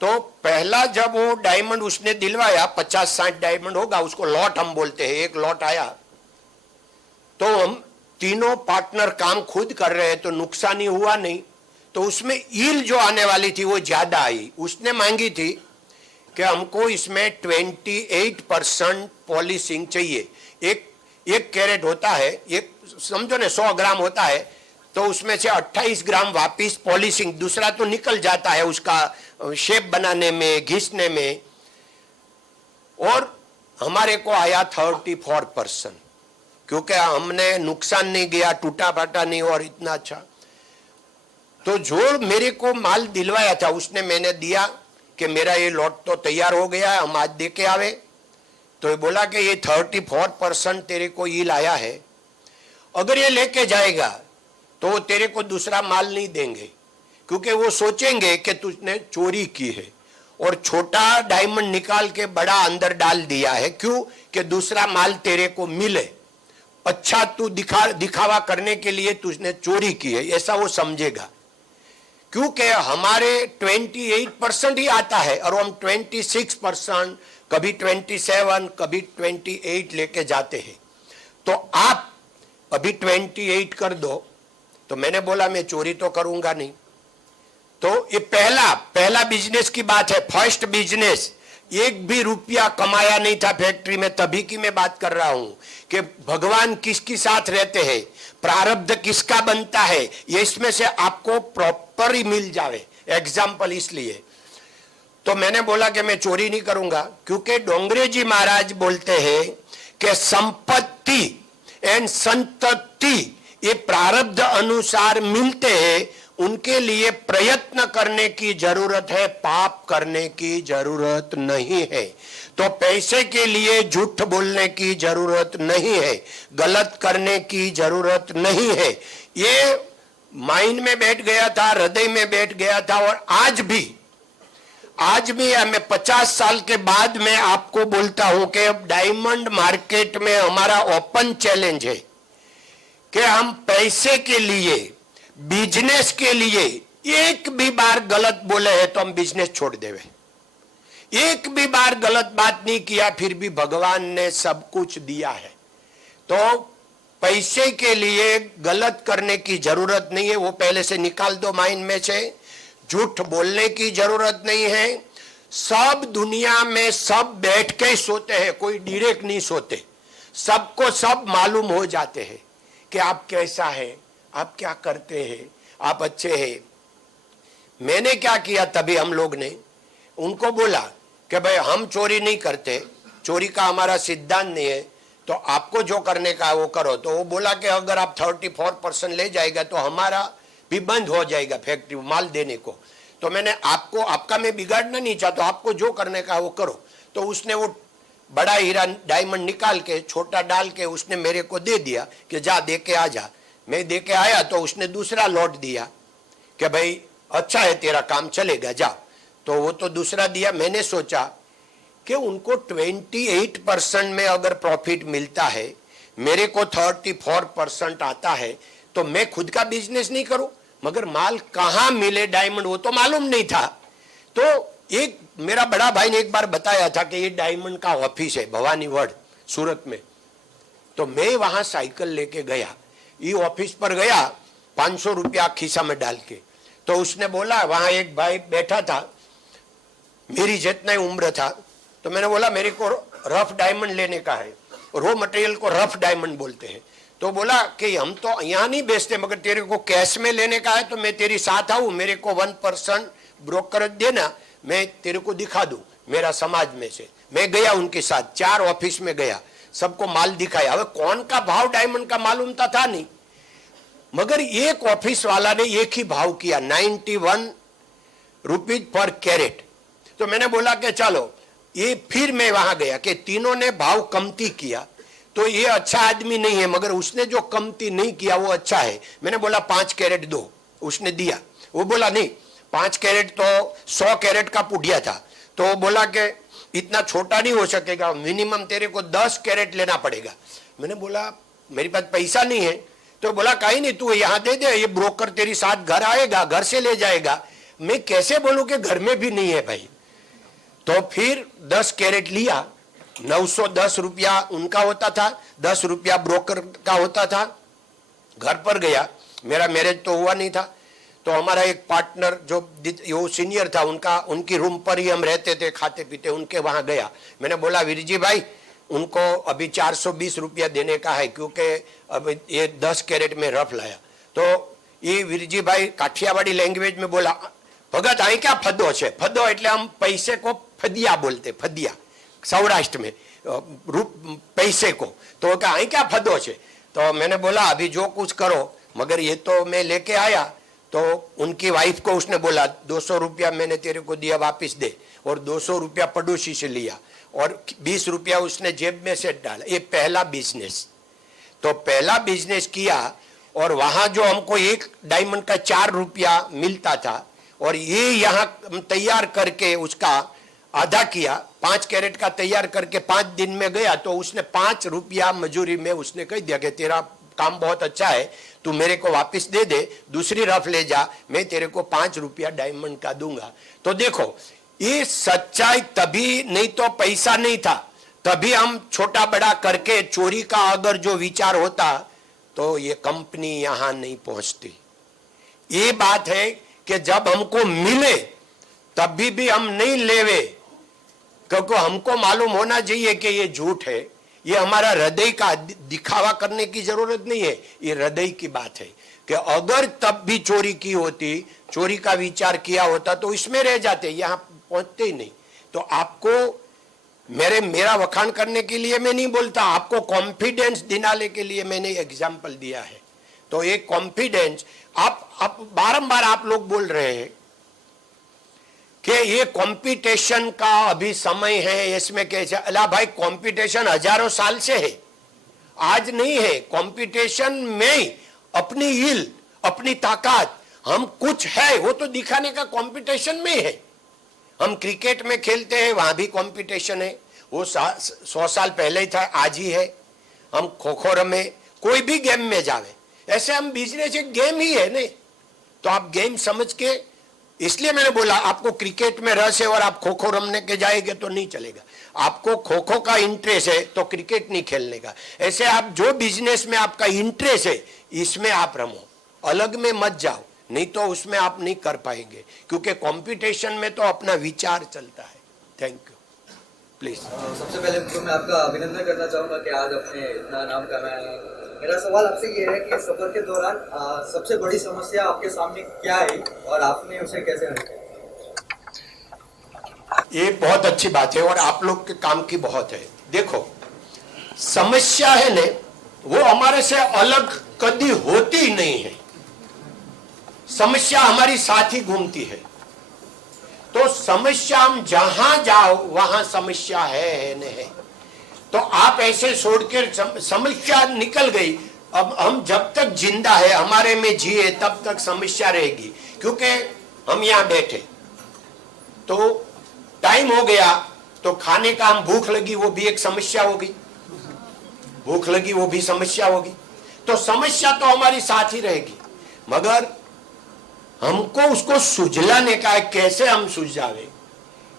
तो पहला जब वो डायमंड उसने दिलवाया, 50-60 डायमंड होगा, उसको लॉट हम बोलते हैं, एक लॉट आया। तो हम तीनों पार्टनर काम खुद कर रहे हैं, तो नुकसान ही हुआ नहीं। तो उसमें ईल जो आने वाली थी वो ज्यादा आई। उसने मांगी थी कि हमको इसमें 28% पॉलिशिंग चाहिए। एक कैरेट होता है, एक समझो ना 100 ग्राम होता है, तो उसमें से 28 ग्राम वापिस पॉलिशिंग, दूसरा तो निकल जाता है उसका शेप बनाने में, घिसने में। और हमारे को आया 34%, क्योंकि हमने नुकसान नहीं गया, टूटा फाटा नहीं, और इतना अच्छा। तो जो मेरे को माल दिलवाया था उसने मैंने दिया कि मेरा ये लॉट तो तैयार हो गया है, हम आज दे के आवे। तो ये बोला कि ये 34% तेरे को ये लाया है, अगर ये लेके जाएगा तो तेरे को दूसरा माल नहीं देंगे, क्योंकि वो सोचेंगे कि तुझने चोरी की है और छोटा डायमंड निकाल के बड़ा अंदर डाल दिया है। क्यों? कि दूसरा माल तेरे को मिले, अच्छा तू दिखावा करने के लिए तुझने चोरी की है, ऐसा वो समझेगा। क्योंकि हमारे 28% ही आता है और हम 26%, कभी 27, कभी 28 लेके जाते हैं। तो आप अभी 28 कर दो। तो मैंने बोला मैं चोरी तो करूंगा नहीं। तो ये पहला बिजनेस की बात है, फर्स्ट बिजनेस। एक भी रुपया कमाया नहीं था फैक्ट्री में, तभी की मैं बात कर रहा हूं कि भगवान किसके साथ रहते हैं, प्रारब्ध किसका बनता है, ये इसमें से आपको प्रॉपर ही मिल जावे। एग्जाम्पल इसलिए तो मैंने बोला कि मैं चोरी नहीं करूंगा, क्योंकि डोंगरे जी महाराज बोलते हैं कि संपत्ति एंड संतति ये प्रारब्ध अनुसार मिलते हैं, उनके लिए प्रयत्न करने की जरूरत है, पाप करने की जरूरत नहीं है। तो पैसे के लिए झूठ बोलने की जरूरत नहीं है, गलत करने की जरूरत नहीं है। ये माइंड में बैठ गया था, हृदय में बैठ गया था। और आज भी मैं 50 साल के बाद मैं आपको बोलता हूं कि अब डायमंड मार्केट में हमारा ओपन चैलेंज है कि हम पैसे के लिए, बिजनेस के लिए एक भी बार गलत बोले हैं तो हम बिजनेस छोड़ देवे। एक भी बार गलत बात नहीं किया, फिर भी भगवान ने सब कुछ दिया है। तो पैसे के लिए गलत करने की जरूरत नहीं है, वो पहले से निकाल दो माइंड में से। झूठ बोलने की जरूरत नहीं है। सब दुनिया में सब बैठ के सोते हैं, कोई डायरेक्ट नहीं सोते। सबको सब मालूम हो जाते हैं कि आप कैसा है, आप क्या करते हैं, आप अच्छे हैं। मैंने क्या किया, तभी हम लोग ने उनको बोला कि भाई हम चोरी नहीं करते, चोरी का हमारा सिद्धांत नहीं है, तो आपको जो करने का है वो करो। तो वो बोला कि अगर आप 34% ले जाएगा तो हमारा भी बंद हो जाएगा फैक्ट्री माल देने को। तो मैंने आपका मैं बिगाड़ना नहीं चाहता, आपको जो करने का है वो करो। तो उसने वो बड़ा हीरा डायमंड निकाल के छोटा डाल के उसने मेरे को दे दिया कि जा दे के आ जा। मैं दे के आया तो उसने दूसरा लौट दिया कि भाई अच्छा है तेरा काम चलेगा जा। तो वो तो दूसरा दिया। मैंने सोचा कि उनको 28% में अगर प्रॉफिट मिलता है, मेरे को 34% आता है, तो मैं खुद का बिजनेस नहीं करूं। मगर माल कहां मिले डायमंड वो तो मालूम नहीं था। तो एक मेरा बड़ा भाई ने एक बार बताया था कि ये डायमंड का ऑफिस है भवानी वर्ड सूरत में। तो मैं वहां साइकिल लेके गया, ये ऑफिस पर गया, 500 रुपया खीसा में डाल के। तो उसने बोला, वहां एक भाई बैठा था, मेरी जितना ही उम्र था। तो मैंने बोला मेरे को रफ डायमंड लेने का है, रॉ मटेरियल को रफ डायमंड बोलते हैं। तो बोला कि हम तो यहाँ नहीं बेचते, मगर तेरे को कैश में लेने का है तो मैं तेरे साथ आऊं, मेरे को 1% ब्रोकर देना, मैं तेरे को दिखा दूं मेरा समाज में से। मैं गया उनके साथ, 4 ऑफिस में गया, सबको माल दिखाया। अब कौन का भाव डायमंड का मालूम था नहीं, मगर एक ऑफिस वाला ने एक ही भाव किया, 91 रुपीज पर कैरेट। तो मैंने बोला कि चलो ये, फिर मैं वहां गया कि तीनों ने भाव कमती किया। तो ये अच्छा आदमी नहीं है, मगर उसने जो कमती नहीं किया वो अच्छा है। मैंने बोला 5 कैरेट दो, उसने दिया। वो बोला नहीं 5 कैरेट तो 100 कैरेट का पुड़िया था। तो वो बोला कि इतना छोटा नहीं हो सकेगा, मिनिमम तेरे को 10 कैरेट लेना पड़ेगा। मैंने बोला मेरे पास पैसा नहीं है। तो बोला कहीं नहीं, तू यहाँ दे दे, ये ब्रोकर तेरी साथ घर आएगा, घर से ले जाएगा। मैं कैसे बोलूं कि घर में भी नहीं है भाई। तो फिर 10 कैरेट लिया, 910 रुपया उनका होता था, 10 रुपया ब्रोकर का होता था। घर पर गया, मेरा मैरिज तो हुआ नहीं था। तो हमारा एक पार्टनर जो वो सीनियर था, उनकी रूम पर ही हम रहते थे, खाते पीते, उनके वहां गया। मैंने बोला वीरजी भाई उनको अभी 420 रुपया देने का है, क्योंकि अब ये 10 कैरेट में रफ लाया। तो ये वीरजी भाई काठियावाड़ी लैंग्वेज में बोला, भगत आई क्या फदो छे। फदो એટલે हम पैसे को फदिया बोलते, फदिया सौराष्ट्र में पैसे को। तो क्या आई क्या फदो छे। तो मैंने बोला अभी जो कुछ करो, मगर ये तो मैं लेके आया। तो उनकी वाइफ को उसने बोला 200 रुपया मैंने तेरे को दिया वापस दे, और 200 रुपया पड़ोसी से लिया, और 20 रुपया उसने जेब में से डाला। ये पहला बिजनेस। तो पहला बिजनेस किया, और वहां जो हमको एक डायमंड का 4 रुपया मिलता था, और ये यहाँ तैयार करके उसका आधा किया, 5 कैरेट का तैयार करके 5 दिन में गया। तो उसने 5 रुपया मजूरी में उसने कह दिया कि तेरा काम बहुत अच्छा है, तू मेरे को वापस दे दे, दूसरी रफ ले जा, मैं तेरे को 5 रुपया डायमंड का दूंगा। तो देखो ये सच्चाई, तभी नहीं तो पैसा नहीं था, तभी हम छोटा बड़ा करके चोरी का अगर जो विचार होता तो ये कंपनी यहां नहीं पहुंचती। ये बात है कि जब हमको मिले तभी भी हम नहीं लेवे, क्योंकि हमको मालूम होना चाहिए कि ये झूठ है। ये हमारा हृदय का दिखावा करने की जरूरत नहीं है, ये हृदय की बात है कि अगर तब भी चोरी की होती, चोरी का विचार किया होता तो इसमें रह जाते, यहां पहुंचते ही नहीं। तो आपको मेरा वखान करने के लिए मैं नहीं बोलता, आपको कॉन्फिडेंस दिलाने के लिए मैंने एग्जाम्पल दिया है। तो ये कॉन्फिडेंस आप बारंबार आप लोग बोल रहे हैं कि ये कंपटीशन का अभी समय है, इसमें कैसे, अला भाई कंपटीशन हजारों साल से है, आज नहीं है। कंपटीशन में अपनी हिल, अपनी ताकत, हम कुछ है वो तो दिखाने का कंपटीशन में है। हम क्रिकेट में खेलते हैं, वहां भी कंपटीशन है, वो 100 साल पहले ही था, आज ही है। हम खो खो रमे, कोई भी गेम में जावे, ऐसे हम बिजनेस एक गेम ही है नहीं। तो आप गेम समझ के, इसलिए मैंने बोला आपको क्रिकेट में रस है और आप खो खो रमने के जाएंगे तो नहीं चलेगा। आपको खो खो का इंटरेस्ट है तो क्रिकेट नहीं खेलने का। ऐसे आप जो बिजनेस में आपका इंटरेस्ट है इसमें आप रमो, अलग में मत जाओ, नहीं तो उसमें आप नहीं कर पाएंगे, क्योंकि कंपटीशन में तो अपना विचार चलता है। Thank you. प्लीज। सबसे पहले तो मैं आपका अभिनंदन करना चाहूँगा कि आज आपने इतना नाम कमाया है। मेरा सवाल आपसे ये है कि सफर के दौरान सबसे बड़ी समस्या आपके सामने क्या है और आपने उसे कैसे हल किया? ये बहुत अच्छी बात है और आप लोग के काम की बहुत है। देखो, समस्या है ने वो हमारे से अलग कभी होती ही नहीं है। समस्या हमारी साथ ही घूमती है। तो समस्या हम जहां जाओ वहां समस्या है न है। तो आप ऐसे छोड़कर समस्या निकल गई। अब हम जब तक जिंदा है, हमारे में जिए, तब तक समस्या रहेगी, क्योंकि हम यहां बैठे तो टाइम हो गया तो खाने का, हम भूख लगी वो भी एक समस्या होगी, भूख लगी वो भी समस्या होगी। तो समस्या तो हमारी साथ ही रहेगी, मगर हमको उसको सुझलाने का है। कैसे हम सुझावे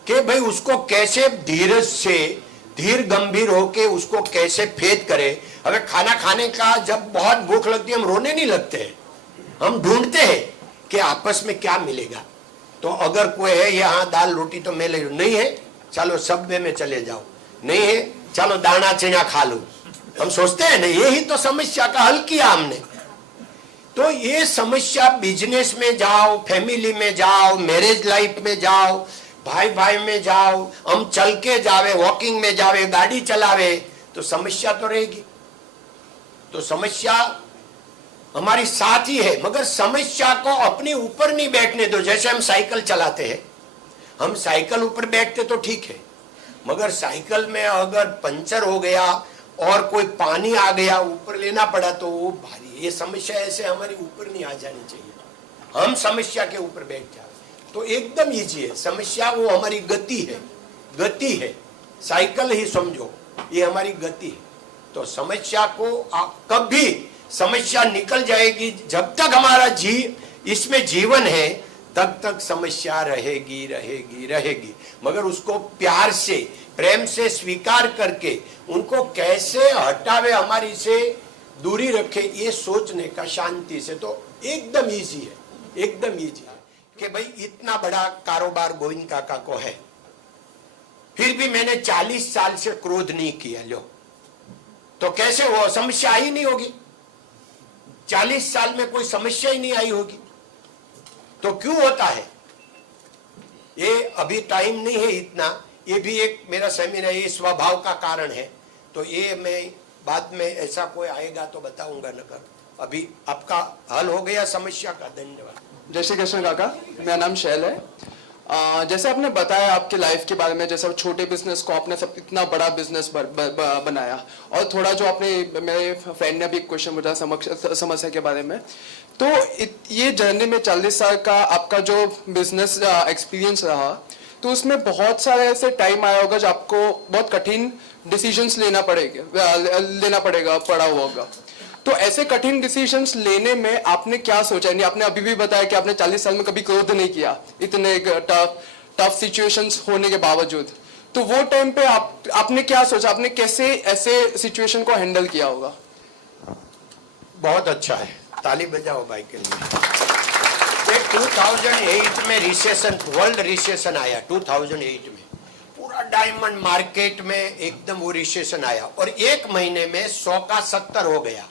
कि भाई उसको कैसे धीरज से, धीर गंभीर होके उसको कैसे फेद करे। हमें खाना खाने का जब बहुत भूख लगती है हम रोने नहीं लगते हैं, हम ढूंढते हैं कि आपस में क्या मिलेगा। तो अगर कोई है यहाँ दाल रोटी तो मैं ले लूं, नहीं है चलो सबवे में चले जाओ, नहीं है चलो दाना चना खा लो। हम सोचते हैं ना, यही तो समस्या का हल किया हमने। तो ये समस्या बिजनेस में जाओ, फैमिली में जाओ, मैरिज लाइफ में जाओ, भाई भाई में जाओ, हम चल के जावे, वॉकिंग में जावे, गाड़ी चलावे, तो समस्या तो रहेगी। तो समस्या हमारी साथ ही है, मगर समस्या को अपने ऊपर नहीं बैठने दो। जैसे हम साइकिल चलाते हैं, हम साइकिल ऊपर बैठते तो ठीक है, मगर साइकिल में अगर पंचर हो गया और कोई पानी आ गया, ऊपर लेना पड़ा, तो वो भारी। ये समस्या ऐसे हमारी ऊपर नहीं आ जानी चाहिए, हम समस्या के ऊपर बैठ जाए तो एकदम इजी है। समस्या वो हमारी गति है, गति है, साइकिल ही समझो, ये हमारी गति है। तो समस्या को कभी समस्या निकल जाएगी, जब तक हमारा इसमें जीवन है तब तक समस्या रहेगी रहेगी रहेगी। मगर उसको प्यार से, प्रेम से स्वीकार करके उनको कैसे हटावे, हमारी से दूरी रखे, ये सोचने का शांति से, तो एकदम इजी है, एकदम इजी है कि भाई इतना बड़ा कारोबार गोविंद काका को है, फिर भी मैंने 40 साल से क्रोध नहीं किया। लो तो कैसे वो समस्या ही नहीं होगी? 40 साल में कोई समस्या ही नहीं आई होगी तो क्यों होता है? ये अभी टाइम नहीं है इतना, ये भी एक मेरा सेमिनार, ये स्वभाव का कारण है। तो ये मैं बाद में ऐसा कोई आएगा तो बताऊंगा, नगर अभी आपका हल हो गया समस्या का। धन्यवाद। जय श्री कृष्ण काका, मेरा नाम शैल है। जैसे आपने बताया आपके लाइफ के बारे में, जैसे छोटे बिजनेस को आपने सब इतना बड़ा बिजनेस बनाया, और थोड़ा जो आपने, मेरे फ्रेंड ने भी एक क्वेश्चन पूछा समस्या के बारे में, तो ये जर्नी में 40 साल का आपका जो बिजनेस एक्सपीरियंस रहा, तो उसमें बहुत सारे ऐसे टाइम आया होगा जब आपको बहुत कठिन डिसीजंस लेना पड़ा होगा। तो ऐसे कठिन डिसीजंस लेने में आपने क्या सोचा? नहीं, आपने अभी भी बताया कि आपने 40 साल में कभी क्रोध नहीं किया, इतने टफ सिचुएशंस होने के बावजूद। तो वो टाइम पे आपने क्या सोचा? आपने कैसे ऐसे सिचुएशन को हैंडल किया होगा? बहुत अच्छा है, ताली बजाओ भाई के लिए। 2008 में रिसेशन, वर्ल्ड रिसेशन आया 2008 में, पूरा डायमंड मार्केट में एकदम वो रिसेशन आया और एक महीने में 100 का 70 हो गया,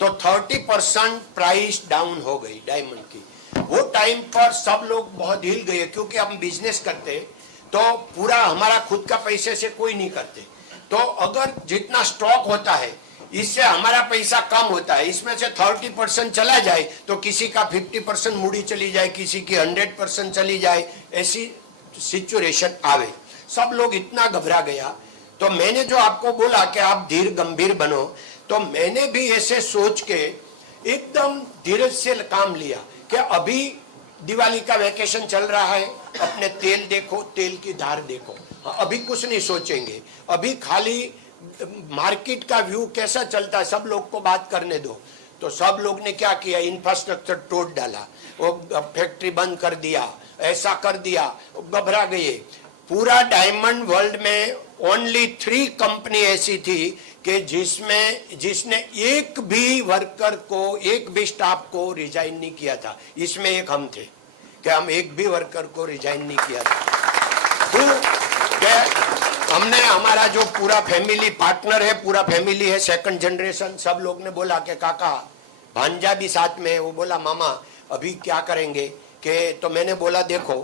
तो 30% प्राइस डाउन हो गई डायमंड की। वो टाइम पर सब लोग बहुत हिल गए, क्योंकि हम बिजनेस करते तो पूरा हमारा खुद का पैसे से कोई नहीं करते। तो अगर जितना स्टॉक होता है इससे हमारा पैसा कम होता है। इसमें से 30% चला जाए तो किसी का 50% मूड़ी चली जाए, किसी की 100% चली जाए, ऐसी सिचुएशन आवे। सब लोग इतना घबरा गया। तो मैंने जो आपको बोला कि आप धीर गंभीर बनो, तो मैंने भी ऐसे सोच के एकदम धीरज से काम लिया कि अभी दिवाली का वैकेशन चल रहा है, अपने तेल देखो, तेल की धार देखो, अभी कुछ नहीं सोचेंगे, अभी खाली मार्केट का व्यू कैसा चलता है सब लोग को बात करने दो। तो सब लोग ने क्या किया, इंफ्रास्ट्रक्चर तोड़ डाला, वो फैक्ट्री बंद कर दिया, ऐसा कर दिया, घबरा गए। पूरा डायमंड वर्ल्ड में ओनली 3 कंपनी ऐसी थी कि जिसने एक भी वर्कर को, एक भी स्टाफ को रिजाइन नहीं किया था। इसमें एक हम थे कि हम एक भी वर्कर को रिजाइन नहीं किया था। तो हमने, हमारा जो पूरा फैमिली पार्टनर है, पूरा फैमिली है, सेकंड जनरेशन, सब लोग ने बोला कि काका, भांजा भी साथ में है, वो बोला मामा अभी क्या करेंगे कि, तो मैंने बोला देखो,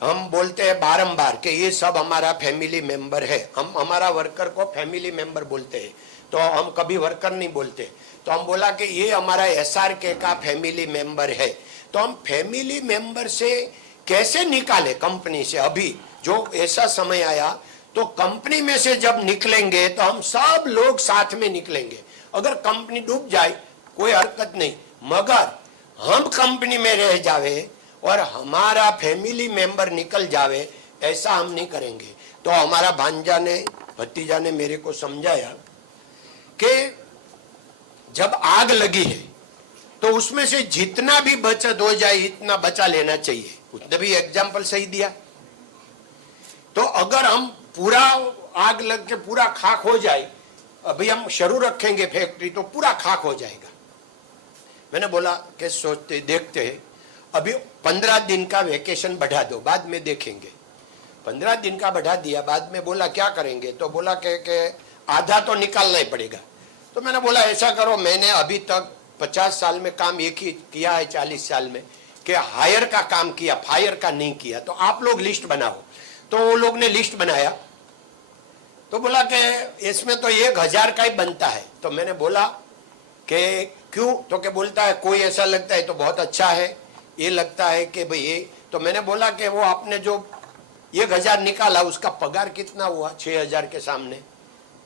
हम बोलते हैं बारंबार कि ये सब हमारा फैमिली मेंबर है, हम हमारा वर्कर को फैमिली मेंबर बोलते हैं, तो हम कभी वर्कर नहीं बोलते। तो हम बोला कि ये हमारा SRK का फैमिली मेंबर है, तो हम फैमिली मेंबर से कैसे निकाले कंपनी से। अभी जो ऐसा समय आया तो कंपनी में से जब निकलेंगे तो हम सब लोग साथ में निकलेंगे। अगर कंपनी डूब जाए कोई हरकत नहीं, मगर हम कंपनी में रह जावे और हमारा फैमिली मेंबर निकल जावे, ऐसा हम नहीं करेंगे। तो हमारा भांजा ने, भतीजा ने मेरे को समझाया कि जब आग लगी है तो उसमें से जितना भी बचत हो जाए इतना बचा लेना चाहिए। उसने भी एग्जाम्पल सही दिया। तो अगर हम पूरा आग लग के पूरा खाक हो जाए, अभी हम शुरू रखेंगे फैक्ट्री तो पूरा खाक हो जाएगा। मैंने बोला कि सोचते देखते हैं, अभी 15 दिन का वेकेशन बढ़ा दो, बाद में देखेंगे। 15 दिन का बढ़ा दिया, बाद में बोला क्या करेंगे, तो बोला कि आधा तो निकालना ही पड़ेगा। तो मैंने बोला ऐसा करो, मैंने अभी तक 50 साल में काम एक ही किया है, 40 साल में, कि हायर का काम किया, फायर का नहीं किया, तो आप लोग लिस्ट बनाओ। तो वो लोग ने लिस्ट बनाया, तो बोला कि इसमें तो 1000 का ही बनता है। तो मैंने बोला कि क्यों, तो क्या बोलता है कोई ऐसा लगता है तो बहुत अच्छा है, ये लगता है कि भाई ये। तो मैंने बोला कि वो आपने जो 1000 निकाला उसका पगार कितना हुआ 6000 के सामने,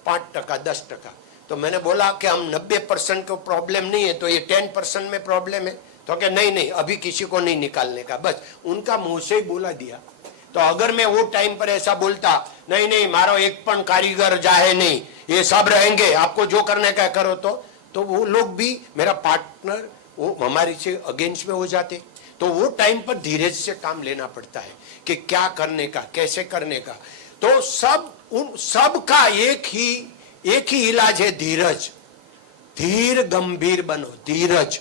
5%, 10%। तो मैंने बोला कि हम 90% को प्रॉब्लम नहीं है, तो ये 10% में प्रॉब्लम है। तो क्या नहीं, अभी किसी को नहीं निकालने का, बस उनका मुंह से ही बोला दिया। तो अगर मैं वो टाइम पर ऐसा बोलता, नहीं मारो एक पण कारीगर जाए नहीं, ये सब रहेंगे, आपको जो करने का करो, तो वो लोग भी, मेरा पार्टनर, वो हमारे से अगेंस्ट में हो जाते। तो वो टाइम पर धीरज से काम लेना पड़ता है कि क्या करने का, कैसे करने का। तो उन सब का एक ही इलाज है, धीरज। धीर गंभीर बनो, धीरज।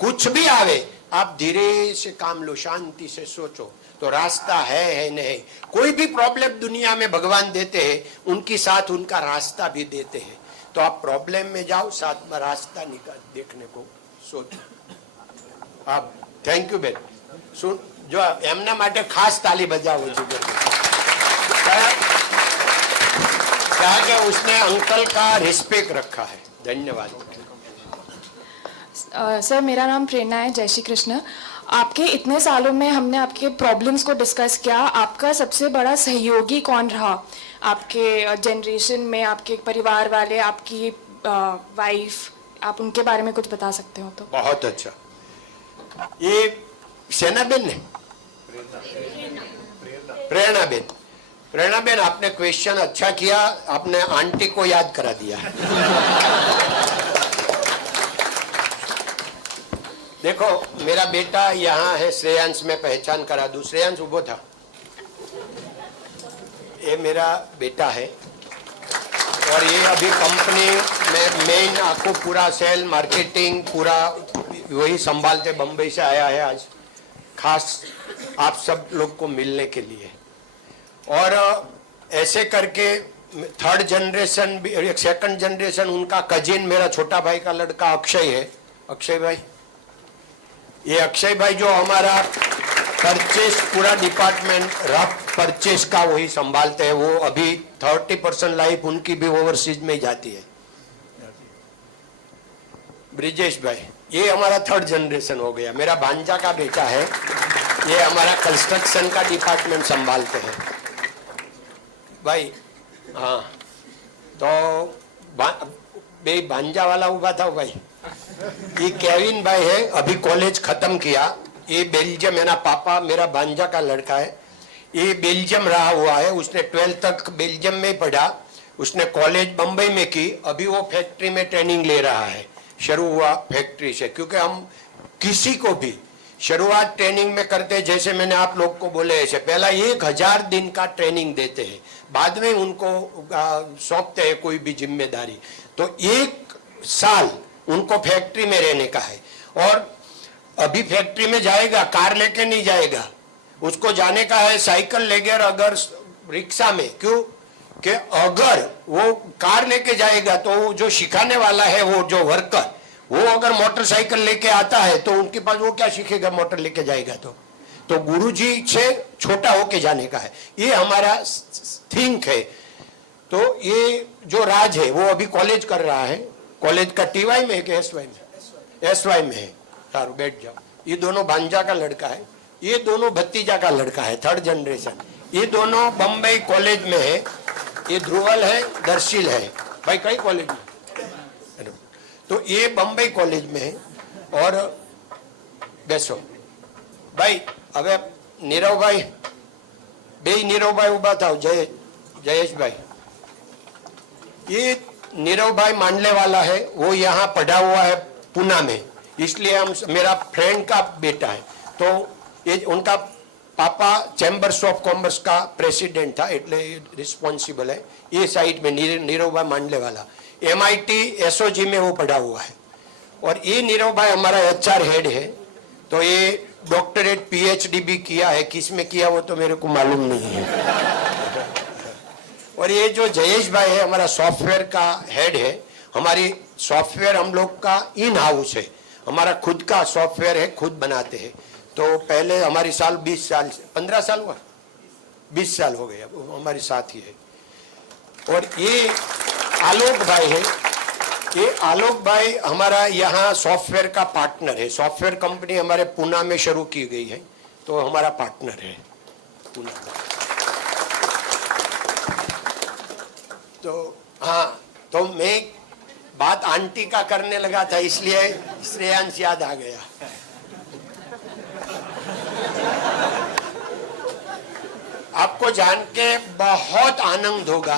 कुछ भी आवे आप धीरे से काम लो, शांति से सोचो, तो रास्ता है नहीं। कोई भी प्रॉब्लम दुनिया में भगवान देते हैं, उनके साथ उनका रास्ता भी देते हैं। तो आप प्रॉब्लम में जाओ, साथ में रास्ता निकाल देखने को सोचो आप। Thank you Ben. सुन, जो एमना માટે ખાસ તાલી બજાવો છું क्या कि उसने अंकल का रिस्पेक्ट रखा है। धन्यवाद। सर, मेरा नाम प्रेरणा है। जय श्री कृष्ण। आपके इतने सालों में हमने आपके प्रॉब्लम्स को डिस्कस किया, आपका सबसे बड़ा सहयोगी कौन रहा आपके जनरेशन में? आपके परिवार वाले, आपकी वाइफ, आप उनके बारे में कुछ बता सकते हो तो? बहुत अच्छा। ये सेनाबेन ने, प्रेरणा बेन, आपने क्वेश्चन अच्छा किया, आपने आंटी को याद करा दिया। देखो, मेरा बेटा यहाँ है, श्रेयांश में पहचान करा दूं। श्रेयांश उभो था, ये मेरा बेटा है और ये अभी कंपनी में मेन आपको पूरा सेल मार्केटिंग पूरा वही संभालते, बम्बई से आया है आज खास आप सब लोग को मिलने के लिए। और ऐसे करके 3rd जनरेशन भी, 2nd जनरेशन उनका कजिन, मेरा छोटा भाई का लड़का अक्षय है। अक्षय भाई, ये अक्षय भाई जो हमारा परचेस पूरा डिपार्टमेंट रफ परचेस का वही संभालते हैं। वो अभी 30% लाइफ उनकी भी ओवरसीज में ही जाती है। ब्रिजेश भाई, ये हमारा थर्ड जनरेशन हो गया, मेरा भांजा का बेटा है, ये हमारा कंस्ट्रक्शन का डिपार्टमेंट संभालते हैं भाई। हाँ, तो बे भांजा वाला उभा था भाई, ये केविन भाई है, अभी कॉलेज खत्म किया, ये बेल्जियम, मेरा पापा मेरा भांजा का लड़का है, ये बेल्जियम रहा हुआ है, उसने 12th तक बेल्जियम में पढ़ा, उसने कॉलेज बंबई में की, अभी वो फैक्ट्री में ट्रेनिंग ले रहा है, शुरू हुआ फैक्ट्री से, क्योंकि हम किसी को भी शुरुआत ट्रेनिंग में करते हैं, जैसे मैंने आप लोग को बोले ऐसे, पहला 1000 दिन का ट्रेनिंग देते हैं, बाद में उनको सौंपते हैं कोई भी जिम्मेदारी। तो 1 साल उनको फैक्ट्री में रहने का है, और अभी फैक्ट्री में जाएगा, कार लेके नहीं जाएगा, उसको जाने का है साइकिल लेके, अगर रिक्शा में, क्यों कि अगर वो कार लेके जाएगा तो जो सिखाने वाला है, वो जो वर्कर, वो अगर मोटरसाइकिल लेके आता है तो उनके पास वो क्या सीखेगा, मोटर लेके जाएगा तो गुरुजी से छोटा होके जाने का है, ये हमारा थिंक है। तो ये जो राज है वो अभी कॉलेज कर रहा है, कॉलेज का TY में है कि SY में? SY में है, सारू बैठ जाओ। ये दोनों भांजा का लड़का है, ये दोनों भतीजा का लड़का है, थर्ड जनरेशन, ये दोनों बम्बई कॉलेज में है, ये ध्रुवल है, दर्शिल है भाई, कई कॉलेज में, तो ये बम्बई कॉलेज में है। और बेसो भाई, હવે નીરવભાઈ, બે નીરવભાઈ ઉભા થાવ, जयेश भाई, ये नीरव भाई मांडले वाला है, वो यहाँ पढ़ा हुआ है पूना में, इसलिए हम, मेरा फ्रेंड का बेटा है, तो ये उनका पापा चैम्बर्स ऑफ कॉमर्स का प्रेसिडेंट था, એટલે रिस्पॉन्सिबल है ये साइड में, नीरव भाई मांडले वाला, MIT SOG में वो पढ़ा हुआ है। और ये नीरव भाई हमारा HR हेड है, तो ये डॉक्टरेट PhD भी किया है, किस में किया वो तो मेरे को मालूम नहीं है। और ये जो जयेश भाई है, हमारा सॉफ्टवेयर का हेड है, हमारी सॉफ्टवेयर हम लोग का इन हाउस है, हमारा खुद का सॉफ्टवेयर है, खुद बनाते हैं। तो पहले हमारी साल 20 साल, 15 साल हुआ, 20 साल हो गया, वो हमारे साथ ही है। और ये आलोक भाई है, ये आलोक भाई हमारा यहाँ सॉफ्टवेयर का पार्टनर है, सॉफ्टवेयर कंपनी हमारे पूना में शुरू की गई है, तो हमारा पार्टनर है पूना में। तो हाँ, तो मैं बात आंटी का करने लगा था, इसलिए श्रेयांश याद आ गया। आपको जान के बहुत आनंद होगा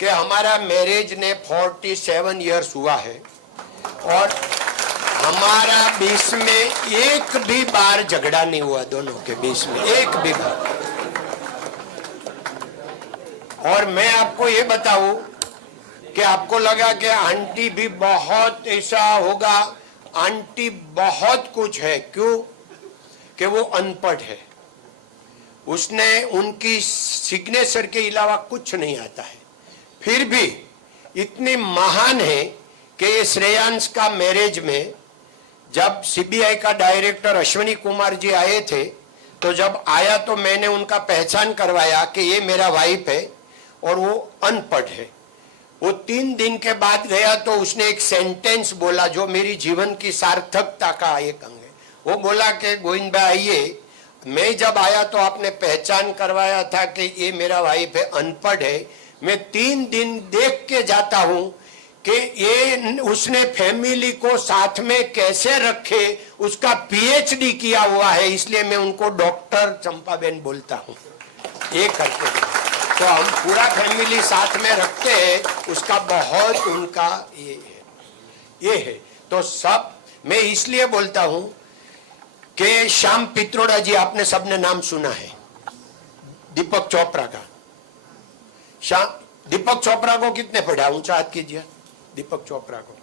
कि हमारा मैरिज ने 47 इयर्स हुआ है, और हमारा बीच में एक भी बार झगड़ा नहीं हुआ, दोनों के बीच में एक भी बार। और मैं आपको ये बताऊं कि आपको लगा कि आंटी भी बहुत ऐसा होगा, आंटी बहुत कुछ है, क्यों कि वो अनपढ़ है, उसने उनकी सिग्नेचर के अलावा कुछ नहीं आता है, फिर भी इतनी महान है कि ये श्रेयांश का मैरिज में जब CBI का डायरेक्टर अश्विनी कुमार जी आए थे, तो जब आया तो मैंने उनका पहचान करवाया कि ये मेरा वाइफ है और वो अनपढ़ है। वो 3 दिन के बाद गया तो उसने एक सेंटेंस बोला जो मेरी जीवन की सार्थकता का एक अंग है। वो बोला कि गोविंद भाई आइए, मैं जब आया तो आपने पहचान करवाया था कि ये मेरा वाइफ है, अनपढ़ है, मैं 3 दिन देख के जाता हूं कि ये उसने फैमिली को साथ में कैसे रखे, उसका PhD किया हुआ है, इसलिए मैं उनको डॉक्टर चंपाबेन बोलता हूं। ये करते हैं तो हम पूरा फैमिली साथ में रखते हैं, उसका बहुत उनका ये है। तो सब मैं इसलिए बोलता हूं कि श्याम पित्रोड़ा जी, आपने सबने नाम सुना है, दीपक चोपड़ा का। दीपक चोपड़ा को कितने पढ़ा, ऊंचा हाथ कीजिए। दीपक चोपड़ा को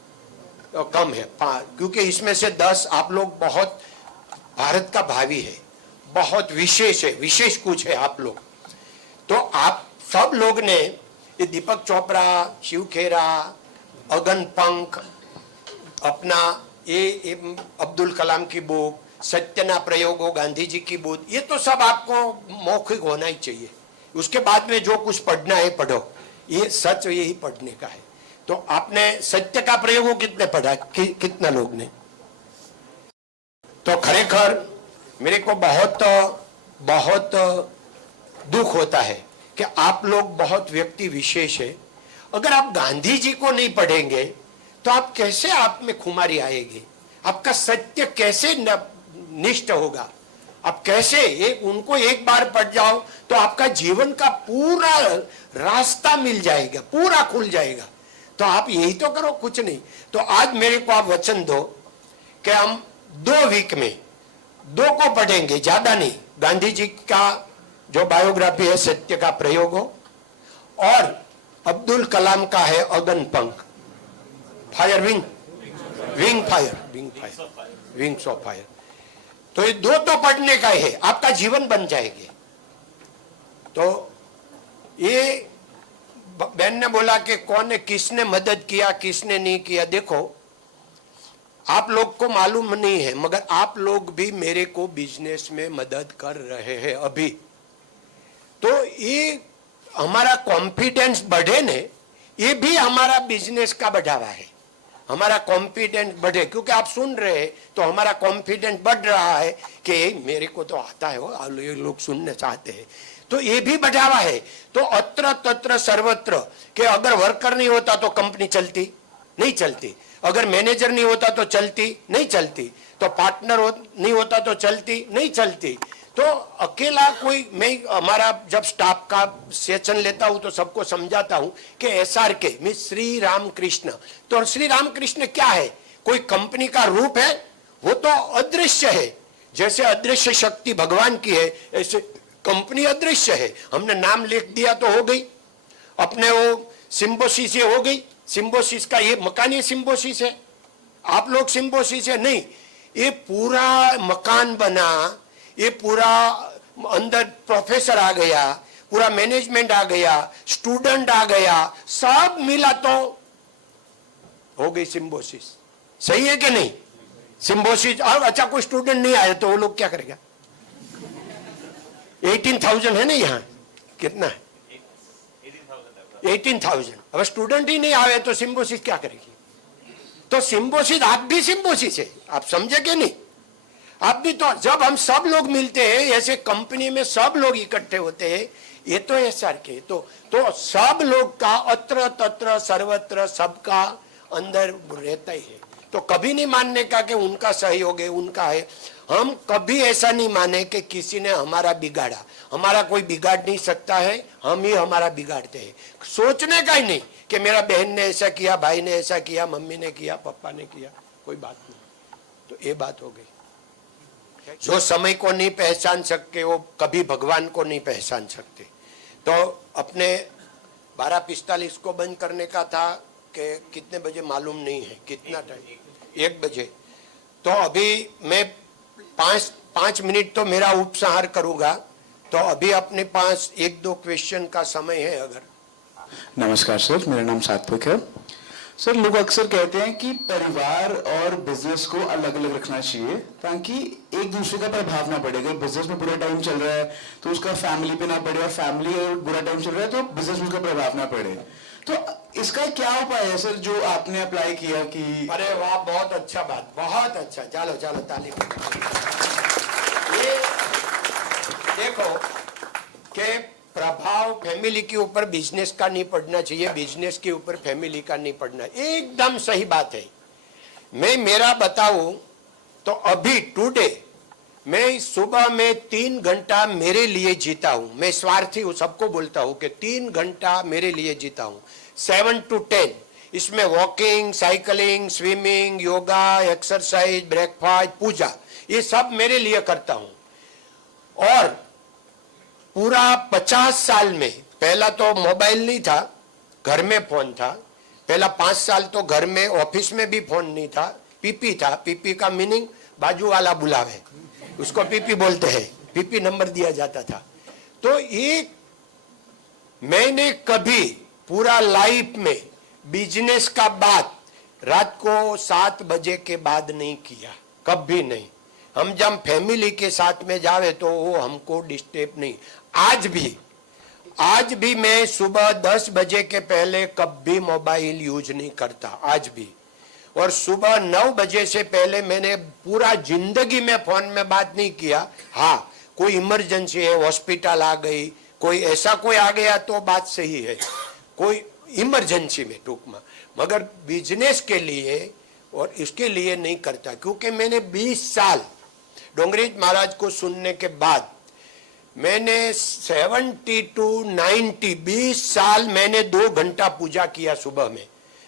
तो कम है, क्योंकि इसमें से 10 आप लोग बहुत भारत का भावी है, बहुत विशेष है, विशेष कुछ है आप लोग। तो आप सब लोग ने ये दीपक चोपड़ा, शिव खेरा, अगन पंख, अपना ये अब्दुल कलाम की बुक, सत्यना प्रयोगो, गांधी जी की बुक, ये तो सब आपको मौखिक होना ही चाहिए। उसके बाद में जो कुछ पढ़ना है पढ़ो, ये सच यही पढ़ने का है। तो आपने सत्य का प्रयोगो कितने पढ़ा कितना लोग ने? तो खरेखर मेरे को बहुत बहुत दुख होता है कि आप लोग बहुत व्यक्ति विशेष है। अगर आप गांधी जी को नहीं पढ़ेंगे तो आप कैसे आप में खुमारी आएगी? आपका सत्य कैसे निष्ठ होगा? आप कैसे उनको एक बार पढ़ जाओ तो आपका जीवन का पूरा रास्ता मिल जाएगा, पूरा खुल जाएगा। तो आप यही तो करो, कुछ नहीं। तो आज मेरे को आप वचन दो कि हम 2 वीक में 2 को पढ़ेंगे, ज्यादा नहीं। गांधी जी का जो बायोग्राफी है सत्य का प्रयोग हो, और अब्दुल कलाम का है अगन पंख, fire wing, wing fire, wings of fire. तो ये 2 तो पढ़ने का है, आपका जीवन बन जाएंगे। तो ये बहन ने बोला कि कौन है, किसने मदद किया किसने नहीं किया। देखो आप लोग को मालूम नहीं है, मगर आप लोग भी मेरे को बिजनेस में मदद कर रहे हैं अभी। तो ये हमारा कॉन्फिडेंस बढ़े ने, ये भी हमारा बिजनेस का बढ़ावा है। हमारा कॉन्फिडेंस बढ़े, क्योंकि आप सुन रहे हैं तो हमारा कॉन्फिडेंस बढ़ रहा है कि मेरे को तो आता है, वो ये लोग सुनना चाहते हैं। तो ये भी बढ़ावा है। तो अत्र तत्र सर्वत्र कि अगर वर्कर नहीं होता तो कंपनी चलती नहीं चलती, अगर मैनेजर नहीं होता तो चलती नहीं चलती, तो पार्टनर नहीं होता तो चलती नहीं चलती। तो अकेला कोई, मैं हमारा जब स्टाफ का सेशन लेता हूं तो सबको समझाता हूं कि SRK मीन श्री राम कृष्ण। तो श्री राम कृष्ण क्या है? कोई कंपनी का रूप है? वो तो अदृश्य है। जैसे अदृश्य शक्ति भगवान की है, ऐसे कंपनी अदृश्य है। हमने नाम लिख दिया तो हो गई, अपने वो सिम्बोसिस हो गई। सिम्बोसिस का ये मकान, ये सिम्बोसिस है, आप लोग सिम्बोसिस है नहीं। ये पूरा मकान बना, ये पूरा अंदर प्रोफेसर आ गया, पूरा मैनेजमेंट आ गया, स्टूडेंट आ गया, सब मिला तो हो गई सिम्बोसिस। सही है कि नहीं? सिम्बोसिस। और अच्छा कोई स्टूडेंट नहीं आया तो वो लोग क्या करेगा? 18,000 है ना यहाँ, कितना है? 18,000। अब स्टूडेंट ही नहीं आए तो सिम्बोसिस क्या करेगी? तो सिम्बोसिस, आप भी सिम्बोसिस है, आप समझे कि नहीं? आप भी तो, जब हम सब लोग मिलते हैं ऐसे कंपनी में, सब लोग इकट्ठे होते हैं, ये तो SRK। तो सब लोग का अत्र तत्र सर्वत्र सबका अंदर रहता ही है। तो कभी नहीं मानने का कि उनका सहयोग है, उनका है। हम कभी ऐसा नहीं माने कि किसी ने हमारा बिगाड़ा। हमारा कोई बिगाड़ नहीं सकता है, हम ही हमारा बिगाड़ते हैं। सोचने का ही नहीं कि मेरा बहन ने ऐसा किया, भाई ने ऐसा किया, मम्मी ने किया, पापा ने किया, कोई बात नहीं। तो ये बात हो गई। जो समय को नहीं पहचान सकते वो कभी भगवान को नहीं पहचान सकते। तो अपने 12:45 को बंद करने का था कि कितने बजे मालूम नहीं है, कितना टाइम, 1 बजे। तो अभी मैं 5 मिनट तो मेरा उपसंहार करूंगा। तो अभी अपने पास 1-2 क्वेश्चन का समय है अगर। नमस्कार सर, मेरा नाम सात्विक है। सर, लोग अक्सर कहते हैं कि परिवार और बिजनेस को अलग अलग रखना चाहिए ताकि एक दूसरे का प्रभाव ना पड़े। अगर बिजनेस में बुरा टाइम चल रहा है तो उसका फैमिली पे ना पड़े, और फैमिली और बुरा टाइम चल रहा है तो बिजनेस में उसका प्रभाव ना पड़े। तो इसका क्या उपाय है सर जो आपने अप्लाई किया कि? अरे वाह, बहुत अच्छा बात, बहुत अच्छा। चलो चलो ताली। ये देखो कि प्रभाव फैमिली के ऊपर बिजनेस का नहीं पड़ना चाहिए, बिजनेस के ऊपर फैमिली का नहीं पड़ना। एकदम सही बात है। मैं मेरा बताऊं तो अभी टुडे मैं सुबह में 3 घंटा मेरे लिए जीता हूं। मैं स्वार्थी हूं, सबको बोलता हूं कि 3 घंटा मेरे लिए जीता हूं। 7 to 10 इसमें walking, cycling, swimming, yoga, exercise, breakfast, पूजा, ये सब मेरे लिए करता हूं। और पूरा 50 साल में, पहला तो मोबाइल नहीं था, घर में फोन था। पहला 5 साल तो घर में, ऑफिस में भी फोन नहीं था। पीपी था। पीपी का मीनिंग बाजू वाला बुलावे, उसको पीपी बोलते हैं। पीपी नंबर दिया जाता था। तो ये मैंने कभी पूरा लाइफ में बिजनेस का बात रात को 7 बजे के बाद नहीं किया, कभी नहीं। हम जब फैमिली के साथ में जावे तो वो हमको डिस्टर्ब नहीं। आज भी आज भी मैं सुबह 10 बजे के पहले कभी मोबाइल यूज नहीं करता, आज भी। और सुबह 9 बजे से पहले मैंने पूरा जिंदगी में फोन में बात नहीं किया। हाँ, कोई इमरजेंसी है, हॉस्पिटल आ गई, कोई ऐसा कोई आ गया तो बात सही है, कोई इमरजेंसी में टूक में, मगर बिजनेस के लिए और इसके लिए नहीं करता। क्योंकि मैंने 20 साल डोंगरीज महाराज को सुनने के बाद मैंने 70 to 90 20 साल मैंने 2 घंटा पूजा किया सुबह में।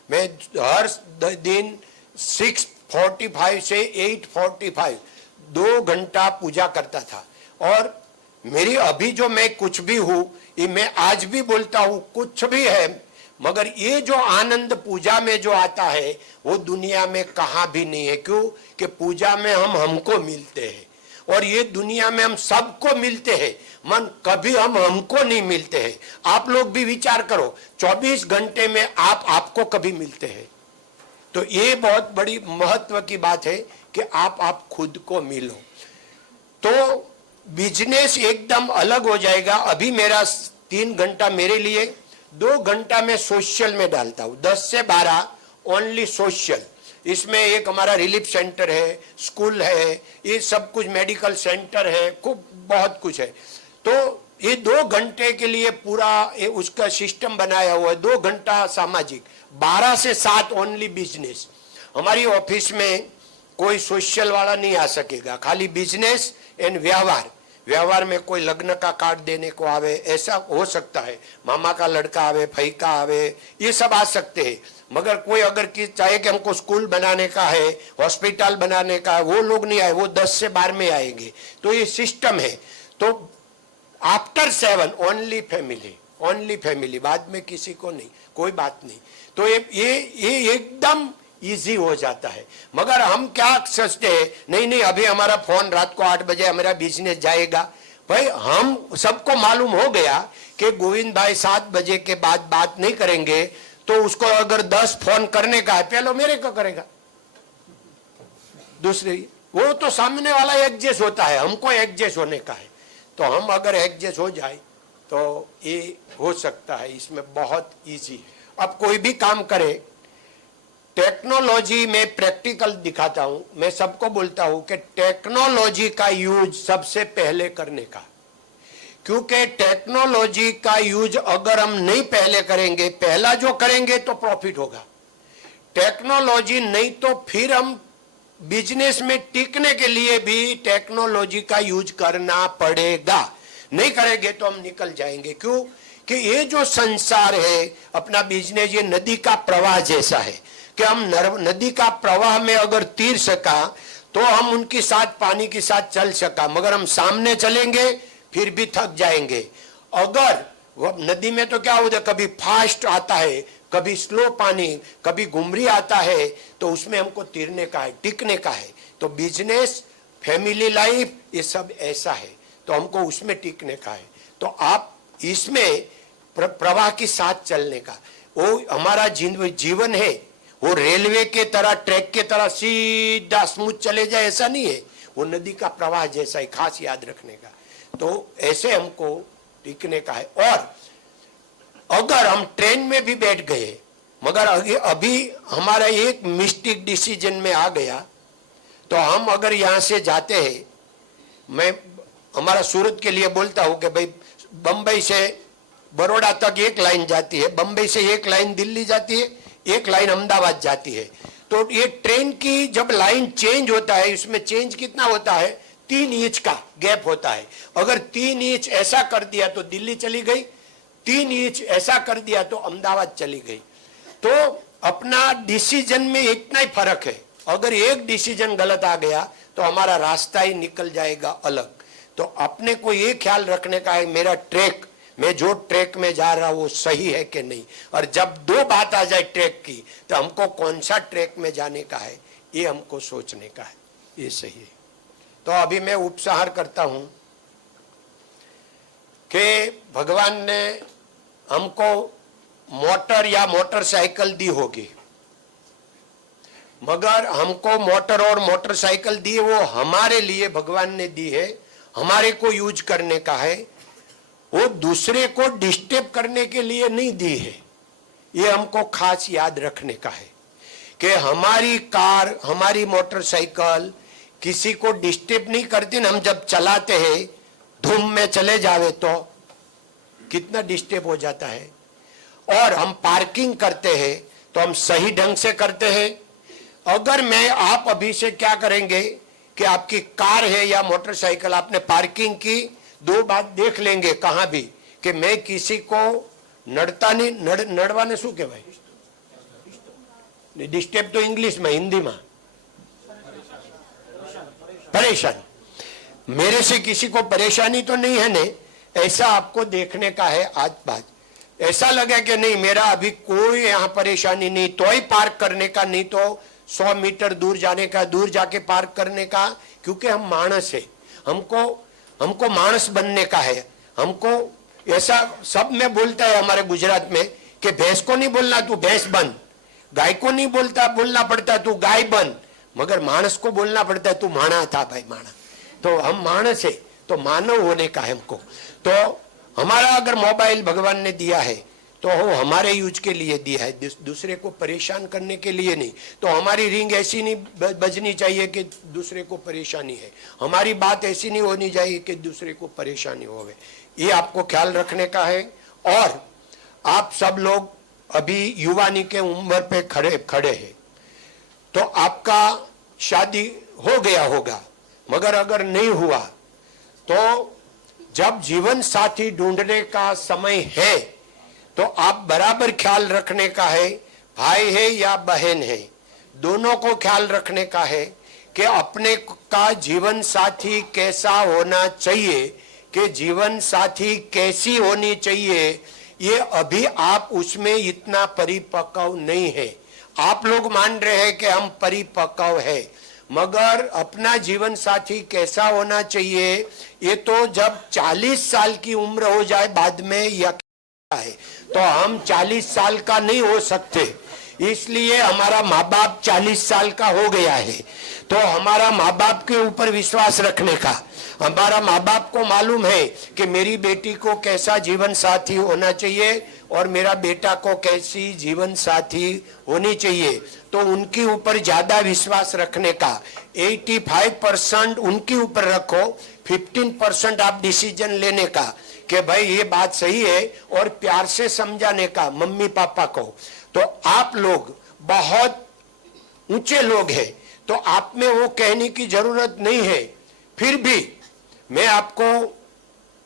मैं हर दिन 6:45 से 8:45 2 घंटा पूजा करता था। और मेरी अभी जो मैं कुछ भी हूं, ये मैं आज भी बोलता हूं, कुछ भी है, मगर ये जो आनंद पूजा में जो आता है वो दुनिया में कहाँ भी नहीं है। क्यों? कि पूजा में हम हमको मिलते हैं और ये दुनिया में हम सबको मिलते हैं, मन कभी हम हमको नहीं मिलते हैं। आप लोग भी विचार करो, 24 घंटे में आप आपको कभी मिलते हैं? तो ये बहुत बड़ी महत्व की बात है कि आप खुद को मिलो, तो बिजनेस एकदम अलग हो जाएगा। अभी मेरा 3 घंटा मेरे लिए, 2 घंटा मैं सोशल में डालता हूँ, 10 से 12 ओनली सोशल। इसमें एक हमारा रिलीफ सेंटर है, स्कूल है, ये सब कुछ, मेडिकल सेंटर है, खूब बहुत कुछ है। तो ये 2 घंटे के लिए पूरा ये उसका सिस्टम बनाया हुआ है। 2 घंटा सामाजिक, 12 से 7 ओनली बिजनेस। हमारी ऑफिस में कोई सोशल वाला नहीं आ सकेगा, खाली बिजनेस एंड व्यवहार। व्यवहार में कोई लग्न का कार्ड देने को आवे, ऐसा हो सकता है, मामा का लड़का आवे, फई का आवे, ये सब आ सकते हैं। मगर कोई अगर चाहे कि हमको स्कूल बनाने का है, हॉस्पिटल बनाने का है, वो लोग नहीं आए, वो 10 से 12 में आएंगे। तो ये सिस्टम है। तो after 7 only family, only family, बाद में किसी को नहीं, कोई बात नहीं। तो ये एकदम इजी हो जाता है। मगर हम क्या सोचते हैं, नहीं नहीं अभी हमारा फोन रात को 8 बजे हमारा बिजनेस जाएगा। भाई हम सबको मालूम हो गया कि गोविंद भाई 7 बजे के बाद बात नहीं करेंगे, तो उसको अगर 10 फोन करने का है, पहले मेरे को करेगा, दूसरे वो तो सामने वाला एडजस्ट होता है, हमको एडजस्ट होने का है। तो हम अगर एडजस्ट हो जाए तो ये हो सकता है, इसमें बहुत इजी। अब कोई भी काम करे, टेक्नोलॉजी में प्रैक्टिकल दिखाता हूं, मैं सबको बोलता हूं कि टेक्नोलॉजी का यूज सबसे पहले करने का। क्योंकि टेक्नोलॉजी का यूज अगर हम नहीं पहले करेंगे, पहला जो करेंगे तो प्रॉफिट होगा। टेक्नोलॉजी नहीं तो फिर हम बिजनेस में टिकने के लिए भी टेक्नोलॉजी का यूज करना पड़ेगा। नहीं करेंगे तो हम निकल जाएंगे। क्यों? कि ये जो संसार है, अपना बिजनेस ये नदी का प्रवाह जैसा है कि हम नदी का प्रवाह में अगर तीर सका तो हम उनके साथ, पानी के साथ चल सका, मगर हम सामने चलेंगे फिर भी थक जाएंगे। अगर वो नदी में तो क्या होता है, कभी फास्ट आता है, कभी स्लो पानी, कभी घुमरी आता है, तो उसमें हमको तीरने का है, टिकने का है। तो बिजनेस, फैमिली लाइफ, ये सब ऐसा है, तो हमको उसमें टिकने का है। तो आप इसमें प्रवाह के साथ चलने का, वो हमारा जीवन है, वो रेलवे के तरह, ट्रैक के तरह सीधा स्मूथ चले जाए ऐसा नहीं है, वो नदी का प्रवाह जैसा है, खास याद रखने का। तो ऐसे हमको टिकने का है। और अगर हम ट्रेन में भी बैठ गए, मगर अभी हमारा एक मिस्टेक डिसीजन में आ गया, तो हम अगर यहाँ से जाते हैं, मैं हमारा सूरत के लिए बोलता हूँ कि भाई बंबई से बड़ौदा तक एक लाइन जाती है, बंबई से एक लाइन दिल्ली जाती है, एक लाइन अहमदाबाद जाती है। तो ये ट्रेन की जब लाइन चेंज होता है, इसमें चेंज कितना होता है, 3 इंच का गैप होता है। अगर 3 इंच ऐसा कर दिया तो दिल्ली चली गई, 3 इंच ऐसा कर दिया तो अहमदाबाद चली गई। तो अपना डिसीजन में इतना ही फर्क है। अगर एक डिसीजन गलत आ गया तो हमारा रास्ता ही निकल जाएगा अलग। तो अपने को ये ख्याल रखने का है, मेरा ट्रैक, मैं जो ट्रैक में जा रहा हूं वो सही है कि नहीं। और जब 2 बात आ जाए ट्रैक की, तो हमको कौन सा ट्रैक में जाने का है, ये हमको सोचने का है, ये सही है। तो अभी मैं उपसंहार करता हूं कि भगवान ने हमको मोटर या मोटरसाइकिल दी होगी, मगर हमको मोटर और मोटरसाइकिल दी, वो हमारे लिए भगवान ने दी है, हमारे को यूज करने का है। वो दूसरे को डिस्टर्ब करने के लिए नहीं दी है। ये हमको खास याद रखने का है कि हमारी कार, हमारी मोटरसाइकिल किसी को डिस्टर्ब नहीं करती ना। हम जब चलाते हैं धूम में चले जावे तो कितना डिस्टर्ब हो जाता है। और हम पार्किंग करते हैं तो हम सही ढंग से करते हैं। अगर मैं आप अभी से क्या करेंगे कि आपकी कार है या मोटरसाइकिल, आपने पार्किंग की, 2 बात देख लेंगे कहां भी कि मैं किसी को नड़ता नहीं। नड़वाने शू के भाई डिस्टर्ब तो इंग्लिश में, हिंदी में परेशान। मेरे से किसी को परेशानी तो नहीं है ने, ऐसा आपको देखने का है। आज बात ऐसा लगे कि नहीं मेरा अभी कोई यहाँ परेशानी नहीं, तो ही पार्क करने का, नहीं तो 100 मीटर दूर जाने का, दूर जाके पार्क करने का। क्योंकि हम मानस है, हमको मानस बनने का है। हमको ऐसा सब में बोलता है हमारे गुजरात में कि भैंस को नहीं बोलना तू भैंस बन, गाय को नहीं बोलना पड़ता तू गाय बन, मगर मानस को बोलना पड़ता है तू माना था भाई माना। तो हम मानस है तो मानव होने का है हमको। तो हमारा अगर मोबाइल भगवान ने दिया है तो वो हमारे यूज के लिए दिया है, दूसरे को परेशान करने के लिए नहीं। तो हमारी रिंग ऐसी नहीं बजनी चाहिए कि दूसरे को परेशानी है, हमारी बात ऐसी नहीं होनी चाहिए कि दूसरे को परेशानी होवे। ये आपको ख्याल रखने का है। और आप सब लोग अभी युवानी के उम्र पे खड़े हैं, तो आपका शादी हो गया होगा, मगर अगर नहीं हुआ तो जब जीवन साथी ढूंढने का समय है तो आप बराबर ख्याल रखने का है, भाई है या बहन है, दोनों को ख्याल रखने का है कि अपने का जीवन साथी कैसा होना चाहिए, कि जीवन साथी कैसी होनी चाहिए। ये अभी आप उसमें इतना परिपक्व नहीं है। आप लोग मान रहे हैं कि हम परिपक्व है, मगर अपना जीवन साथी कैसा होना चाहिए ये तो जब 40 साल की उम्र हो जाए बाद में या है। तो हम 40 साल का नहीं हो सकते, इसलिए हमारा माँ बाप 40 साल का हो गया है। तो हमारा माँ बाप के ऊपर विश्वास रखने का, हमारा माँ बाप को मालूम है कि मेरी बेटी को कैसा जीवन साथी होना चाहिए और मेरा बेटा को कैसी जीवन साथी होनी चाहिए। तो उनके ऊपर ज्यादा विश्वास रखने का, 85% उनके ऊपर रखो, 15% आप डिसीजन लेने का कि भाई ये बात सही है, और प्यार से समझाने का मम्मी पापा को। तो आप लोग बहुत ऊंचे लोग हैं, तो आप में वो कहने की जरूरत नहीं है। फिर भी मैं आपको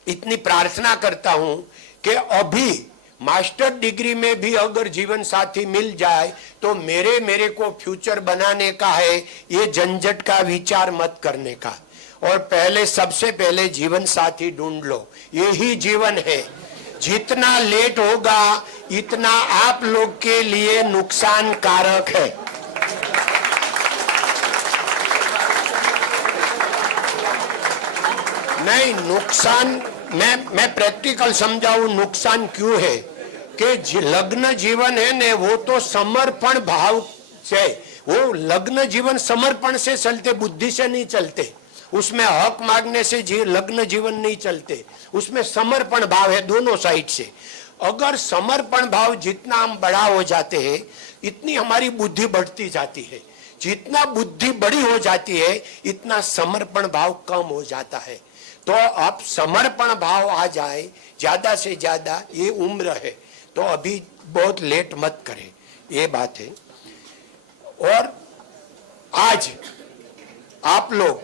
इतनी प्रार्थना करता हूं कि अभी मास्टर डिग्री में भी अगर जीवन साथी मिल जाए तो मेरे को फ्यूचर बनाने का है, ये झंझट का विचार मत करने का। और पहले सबसे पहले जीवन साथी ढूंढ लो, यही जीवन है। जितना लेट होगा इतना आप लोग के लिए नुकसान कारक है। नहीं नुकसान, मैं प्रैक्टिकल समझाऊं नुकसान क्यों है कि लग्न जीवन है ने वो तो समर्पण भाव से, वो लग्न जीवन समर्पण से चलते, बुद्धि से नहीं चलते। उसमें हक मांगने से लग्न जीवन नहीं चलते, उसमें समर्पण भाव है दोनों साइड से। अगर समर्पण भाव जितना हम बड़ा हो जाते हैं इतनी हमारी बुद्धि बढ़ती जाती है, जितना बुद्धि बड़ी हो जाती है इतना समर्पण भाव कम हो जाता है। तो अब समर्पण भाव आ जाए ज्यादा से ज्यादा, ये उम्र है तो अभी बहुत लेट मत करें, ये बात है। और आज आप लोग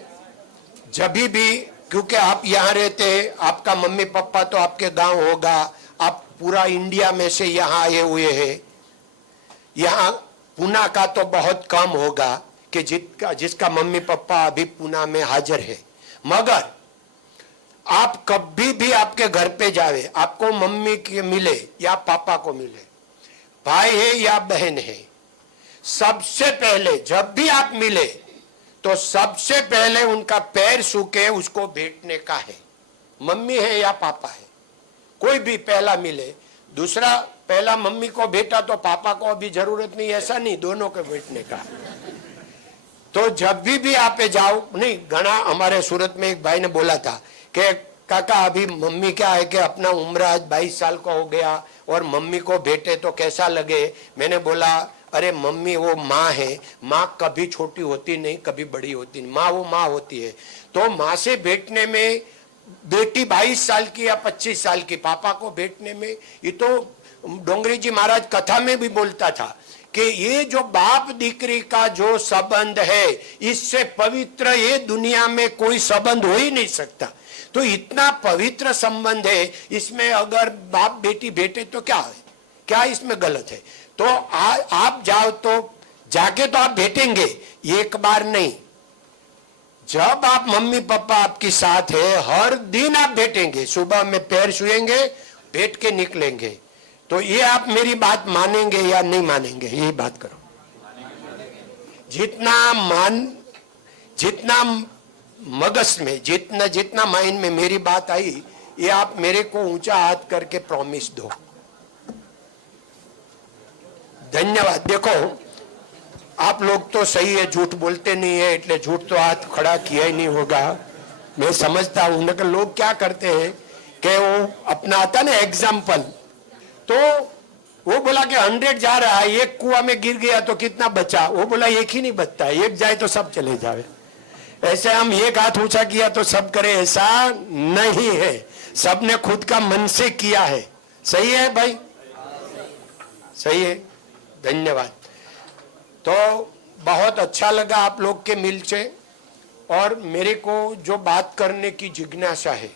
जब भी, क्योंकि आप यहाँ रहते हैं, आपका मम्मी पापा तो आपके गांव होगा, आप पूरा इंडिया में से यहाँ आए हुए हैं, यहाँ पुणे का तो बहुत कम होगा कि जिसका मम्मी पापा अभी पुणे में हाजिर है। मगर आप कभी भी आपके घर पे जावे, आपको मम्मी के मिले या पापा को मिले, भाई है या बहन है, सबसे पहले जब भी आप मिले तो सबसे पहले उनका पैर सूखे उसको भेंटने का है। मम्मी है या पापा है, कोई भी पहला मिले, दूसरा पहला मम्मी को भेटा तो पापा को अभी जरूरत नहीं, ऐसा नहीं, दोनों को भेंटने का। तो जब भी आप जाओ, नहीं घना हमारे सूरत में एक भाई ने बोला था कि काका अभी मम्मी क्या है कि अपना उम्र आज 22 साल का हो गया और मम्मी को भेंटे तो कैसा लगे। मैंने बोला अरे मम्मी वो माँ है, माँ कभी छोटी होती नहीं कभी बड़ी होती नहीं, माँ वो माँ होती है। तो माँ से भेंटने में बेटी 22 साल की या 25 साल की, पापा को भेंटने में, ये तो डोंगरी जी महाराज कथा में भी बोलता था कि ये जो बाप दीकरी का जो संबंध है इससे पवित्र ये दुनिया में कोई संबंध हो ही नहीं सकता। तो इतना पवित्र संबंध है, इसमें अगर बाप बेटी भेंटे तो क्या है, क्या इसमें गलत है। तो आप जाओ तो जाके तो आप भेंटेंगे, एक बार नहीं, जब आप मम्मी पापा आपके साथ है हर दिन आप भेंटेंगे, सुबह में पैर छुएंगे भेंट के निकलेंगे। तो ये आप मेरी बात मानेंगे या नहीं मानेंगे, यही बात करो। जितना मगज में, जितना माइंड में मेरी बात आई, ये आप मेरे को ऊंचा हाथ करके प्रॉमिस दो। धन्यवाद। देखो आप लोग तो सही है, झूठ बोलते नहीं है, એટલે झूठ तो हाथ खड़ा किया ही नहीं होगा। मैं समझता हूं ना कि लोग क्या करते हैं कि वो अपना आता ना एग्जाम्पल, तो वो बोला कि 100 जा रहा है, एक कुआं में गिर गया तो कितना बचा, वो बोला एक ही नहीं बचता, एक जाए तो सब चले जाए। ऐसे हम एक हाथ ऊंचा किया तो सब करे, ऐसा नहीं है, सबने खुद का मन से किया है। सही है भाई, सही है, धन्यवाद। तो बहुत अच्छा लगा आप लोग के मिल से, और मेरे को जो बात करने की जिज्ञासा है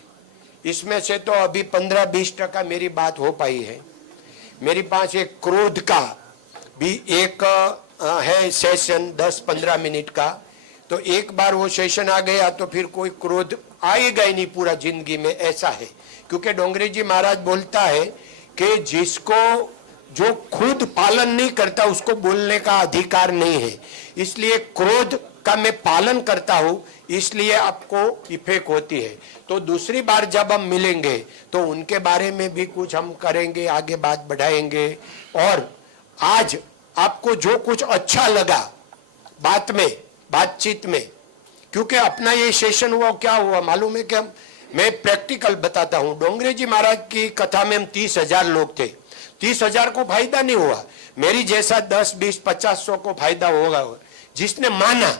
इसमें से तो अभी 15-20% मेरी बात हो पाई है। मेरे पास एक क्रोध का भी एक है सेशन 10-15 मिनट का, तो एक बार वो सेशन आ गया तो फिर कोई क्रोध आएगा ही नहीं पूरा जिंदगी में, ऐसा है। क्योंकि डोंगरी जी महाराज बोलता है कि जिसको जो खुद पालन नहीं करता उसको बोलने का अधिकार नहीं है। इसलिए क्रोध का मैं पालन करता हूं, इसलिए आपको इफेक्ट होती है। तो दूसरी बार जब हम मिलेंगे तो उनके बारे में भी कुछ हम करेंगे, आगे बात बढ़ाएंगे। और आज आपको जो कुछ अच्छा लगा बातचीत में, क्योंकि अपना ये सेशन हुआ, क्या हुआ मालूम है कि मैं प्रैक्टिकल बताता हूं। डोंगरे जी महाराज की कथा में हम 30,000 लोग थे, 30,000 को फायदा नहीं हुआ, मेरी जैसा 10, 20, 50, 100 को फायदा होगा, जिसने माना,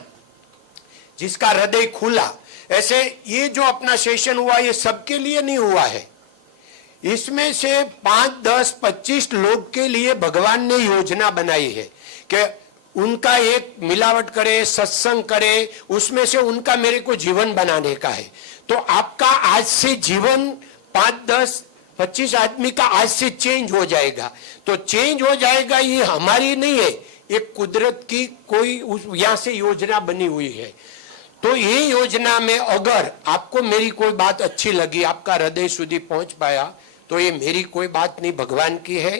जिसका हृदय खुला। ऐसे ये जो अपना सेशन हुआ ये सबके लिए नहीं हुआ है, इसमें से 5, 10, 25 लोग के लिए भगवान ने योजना बनाई है कि उनका एक मिलावट करे, सत्संग करे, उसमें से उनका मेरे को जीवन बनाने का है। तो आपका आज से जीवन 5, 10, 25 आदमी का आज से चेंज हो जाएगा। तो चेंज हो जाएगा ये हमारी नहीं है, एक कुदरत की कोई यहां से योजना बनी हुई है। तो ये योजना में अगर आपको मेरी कोई बात अच्छी लगी, आपका हृदय સુધી पहुंच पाया, तो ये मेरी कोई बात नहीं, भगवान की है।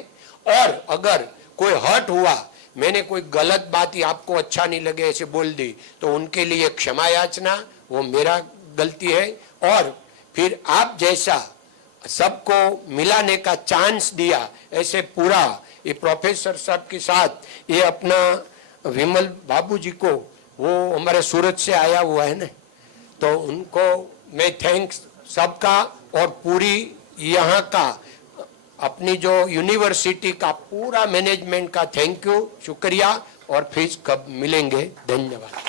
और अगर कोई हर्ट हुआ, मैंने कोई गलत बात ही आपको अच्छा नहीं लगे ऐसे बोल दी, तो उनके लिए क्षमा याचना, वो मेरा गलती है। और फिर आप जैसा सबको मिलाने का चांस दिया, ऐसे पूरा ये प्रोफेसर साहब के साथ ये अपना विमल बाबू जी को, वो हमारे सूरत से आया हुआ है ना, तो उनको मैं थैंक्स सबका और पूरी यहाँ का अपनी जो यूनिवर्सिटी का पूरा मैनेजमेंट का थैंक यू, शुक्रिया। और फिर कब मिलेंगे, धन्यवाद।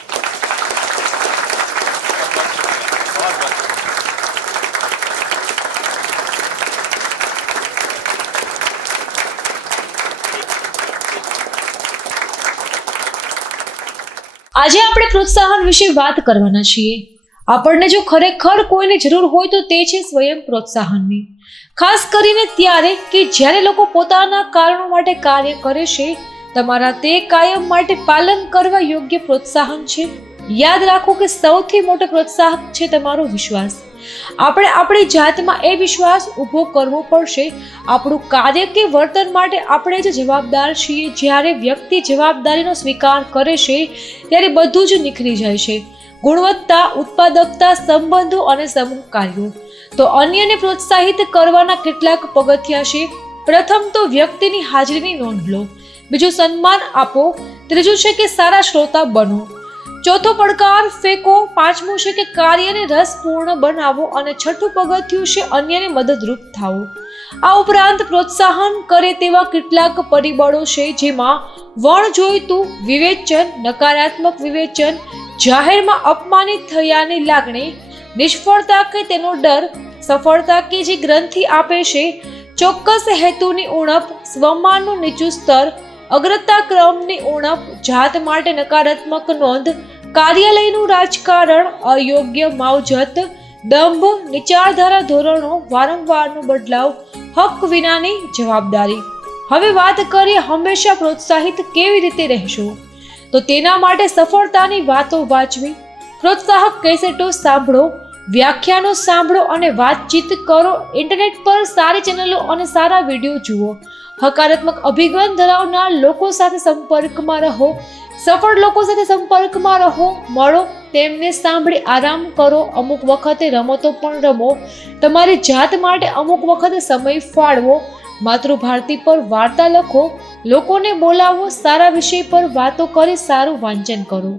આજે આપણે પ્રોત્સાહન વિશે વાત કરવાના છીએ। આપણને જો ખરેખર કોઈને જરૂર હોય તો તે છે સ્વયં પ્રોત્સાહનની, ખાસ કરીને ત્યારે કે જ્યારે લોકો પોતાના કારણો માટે કાર્ય કરે છે। તમારા તે કાયમ માટે પાલન કરવા યોગ્ય પ્રોત્સાહન છે। યાદ રાખો કે સૌથી મોટો પ્રોત્સાહક છે તમારો વિશ્વાસ। આપણે આપણી જાતમાં એ વિશ્વાસ ઊભો કરવો પડશે। આપણું કાર્ય કે વર્તન માટે આપણે જ જવાબદાર છીએ। જ્યારે વ્યક્તિ જવાબદારીનો સ્વીકાર કરે છે ત્યારે બધું જ નીકળી જાય છે, ગુણવત્તા, ઉત્પાદકતા, સંબંધો અને સમૂહ કાર્યો। તો અન્યને પ્રોત્સાહિત કરવાના કેટલાક પગથિયા છે। પ્રથમ તો વ્યક્તિની હાજરીની નોંધ લો, બીજું સન્માન આપો, ત્રીજું છે કે સારા શ્રોતા બનો, ચોથો પડકાર ફેંકો, પાંચમું છે કે કાર્યને રસપૂર્ણ બનાવો અને છઠ્ઠું પગથિયું છે અન્યને મદદરૂપ થાવું. આ ઉપરાંત પ્રોત્સાહન કરે તેવા કેટલાક પરિબળો છે જેમાં વણજોઈતું વિવેચન, નકારાત્મક વિવેચન, જાહેરમાં અપમાનિત થયાની લાગણી, નિષ્ફળતા કે તેનો ડર, સફળતા કે જે ગ્રંથિ આપે છે, ચોક્કસ હેતુની ઉણપ, સ્વમાનનું નીચું સ્તર, અગ્રતા ક્રમની ઉણપ, જાત માટે નકારાત્મક નોંધ, કાર્યાલયનું રાજકારણ, અયોગ્ય માવજત, દંભ, વિચારધારા ધોરણો, વારંવારનો બદલાવ, હક વિનાની જવાબદારી. હવે વાત કરીએ હંમેશા પ્રોત્સાહિત કેવી રીતે રહેશો, તો તેના માટે સફળતાની વાતો વાંચવી, પ્રોત્સાહક કેસેટો સાંભળો, વ્યાખ્યાનો સાંભળો અને વાતચીત કરો. ઇન્ટરનેટ પર સારી ચેનલો અને સારા વિડીયો જુઓ. હકારાત્મક અભિગમ ધરાવનાર લોકો સાથે સંપર્કમાં રહો. સફળ લોકો સાથે સંપર્કમાં રહો, મળો, તેમને સાંભળી આરામ કરો. અમુક વખતે રમતો પણ રમો. તમારી જાત માટે અમુક વખતે સમય ફાળવો. માતૃભારતી પર વાર્તા લખો, લોકોને બોલાવો, સારા વિષય પર વાતો કરી સારું વાંચન કરો.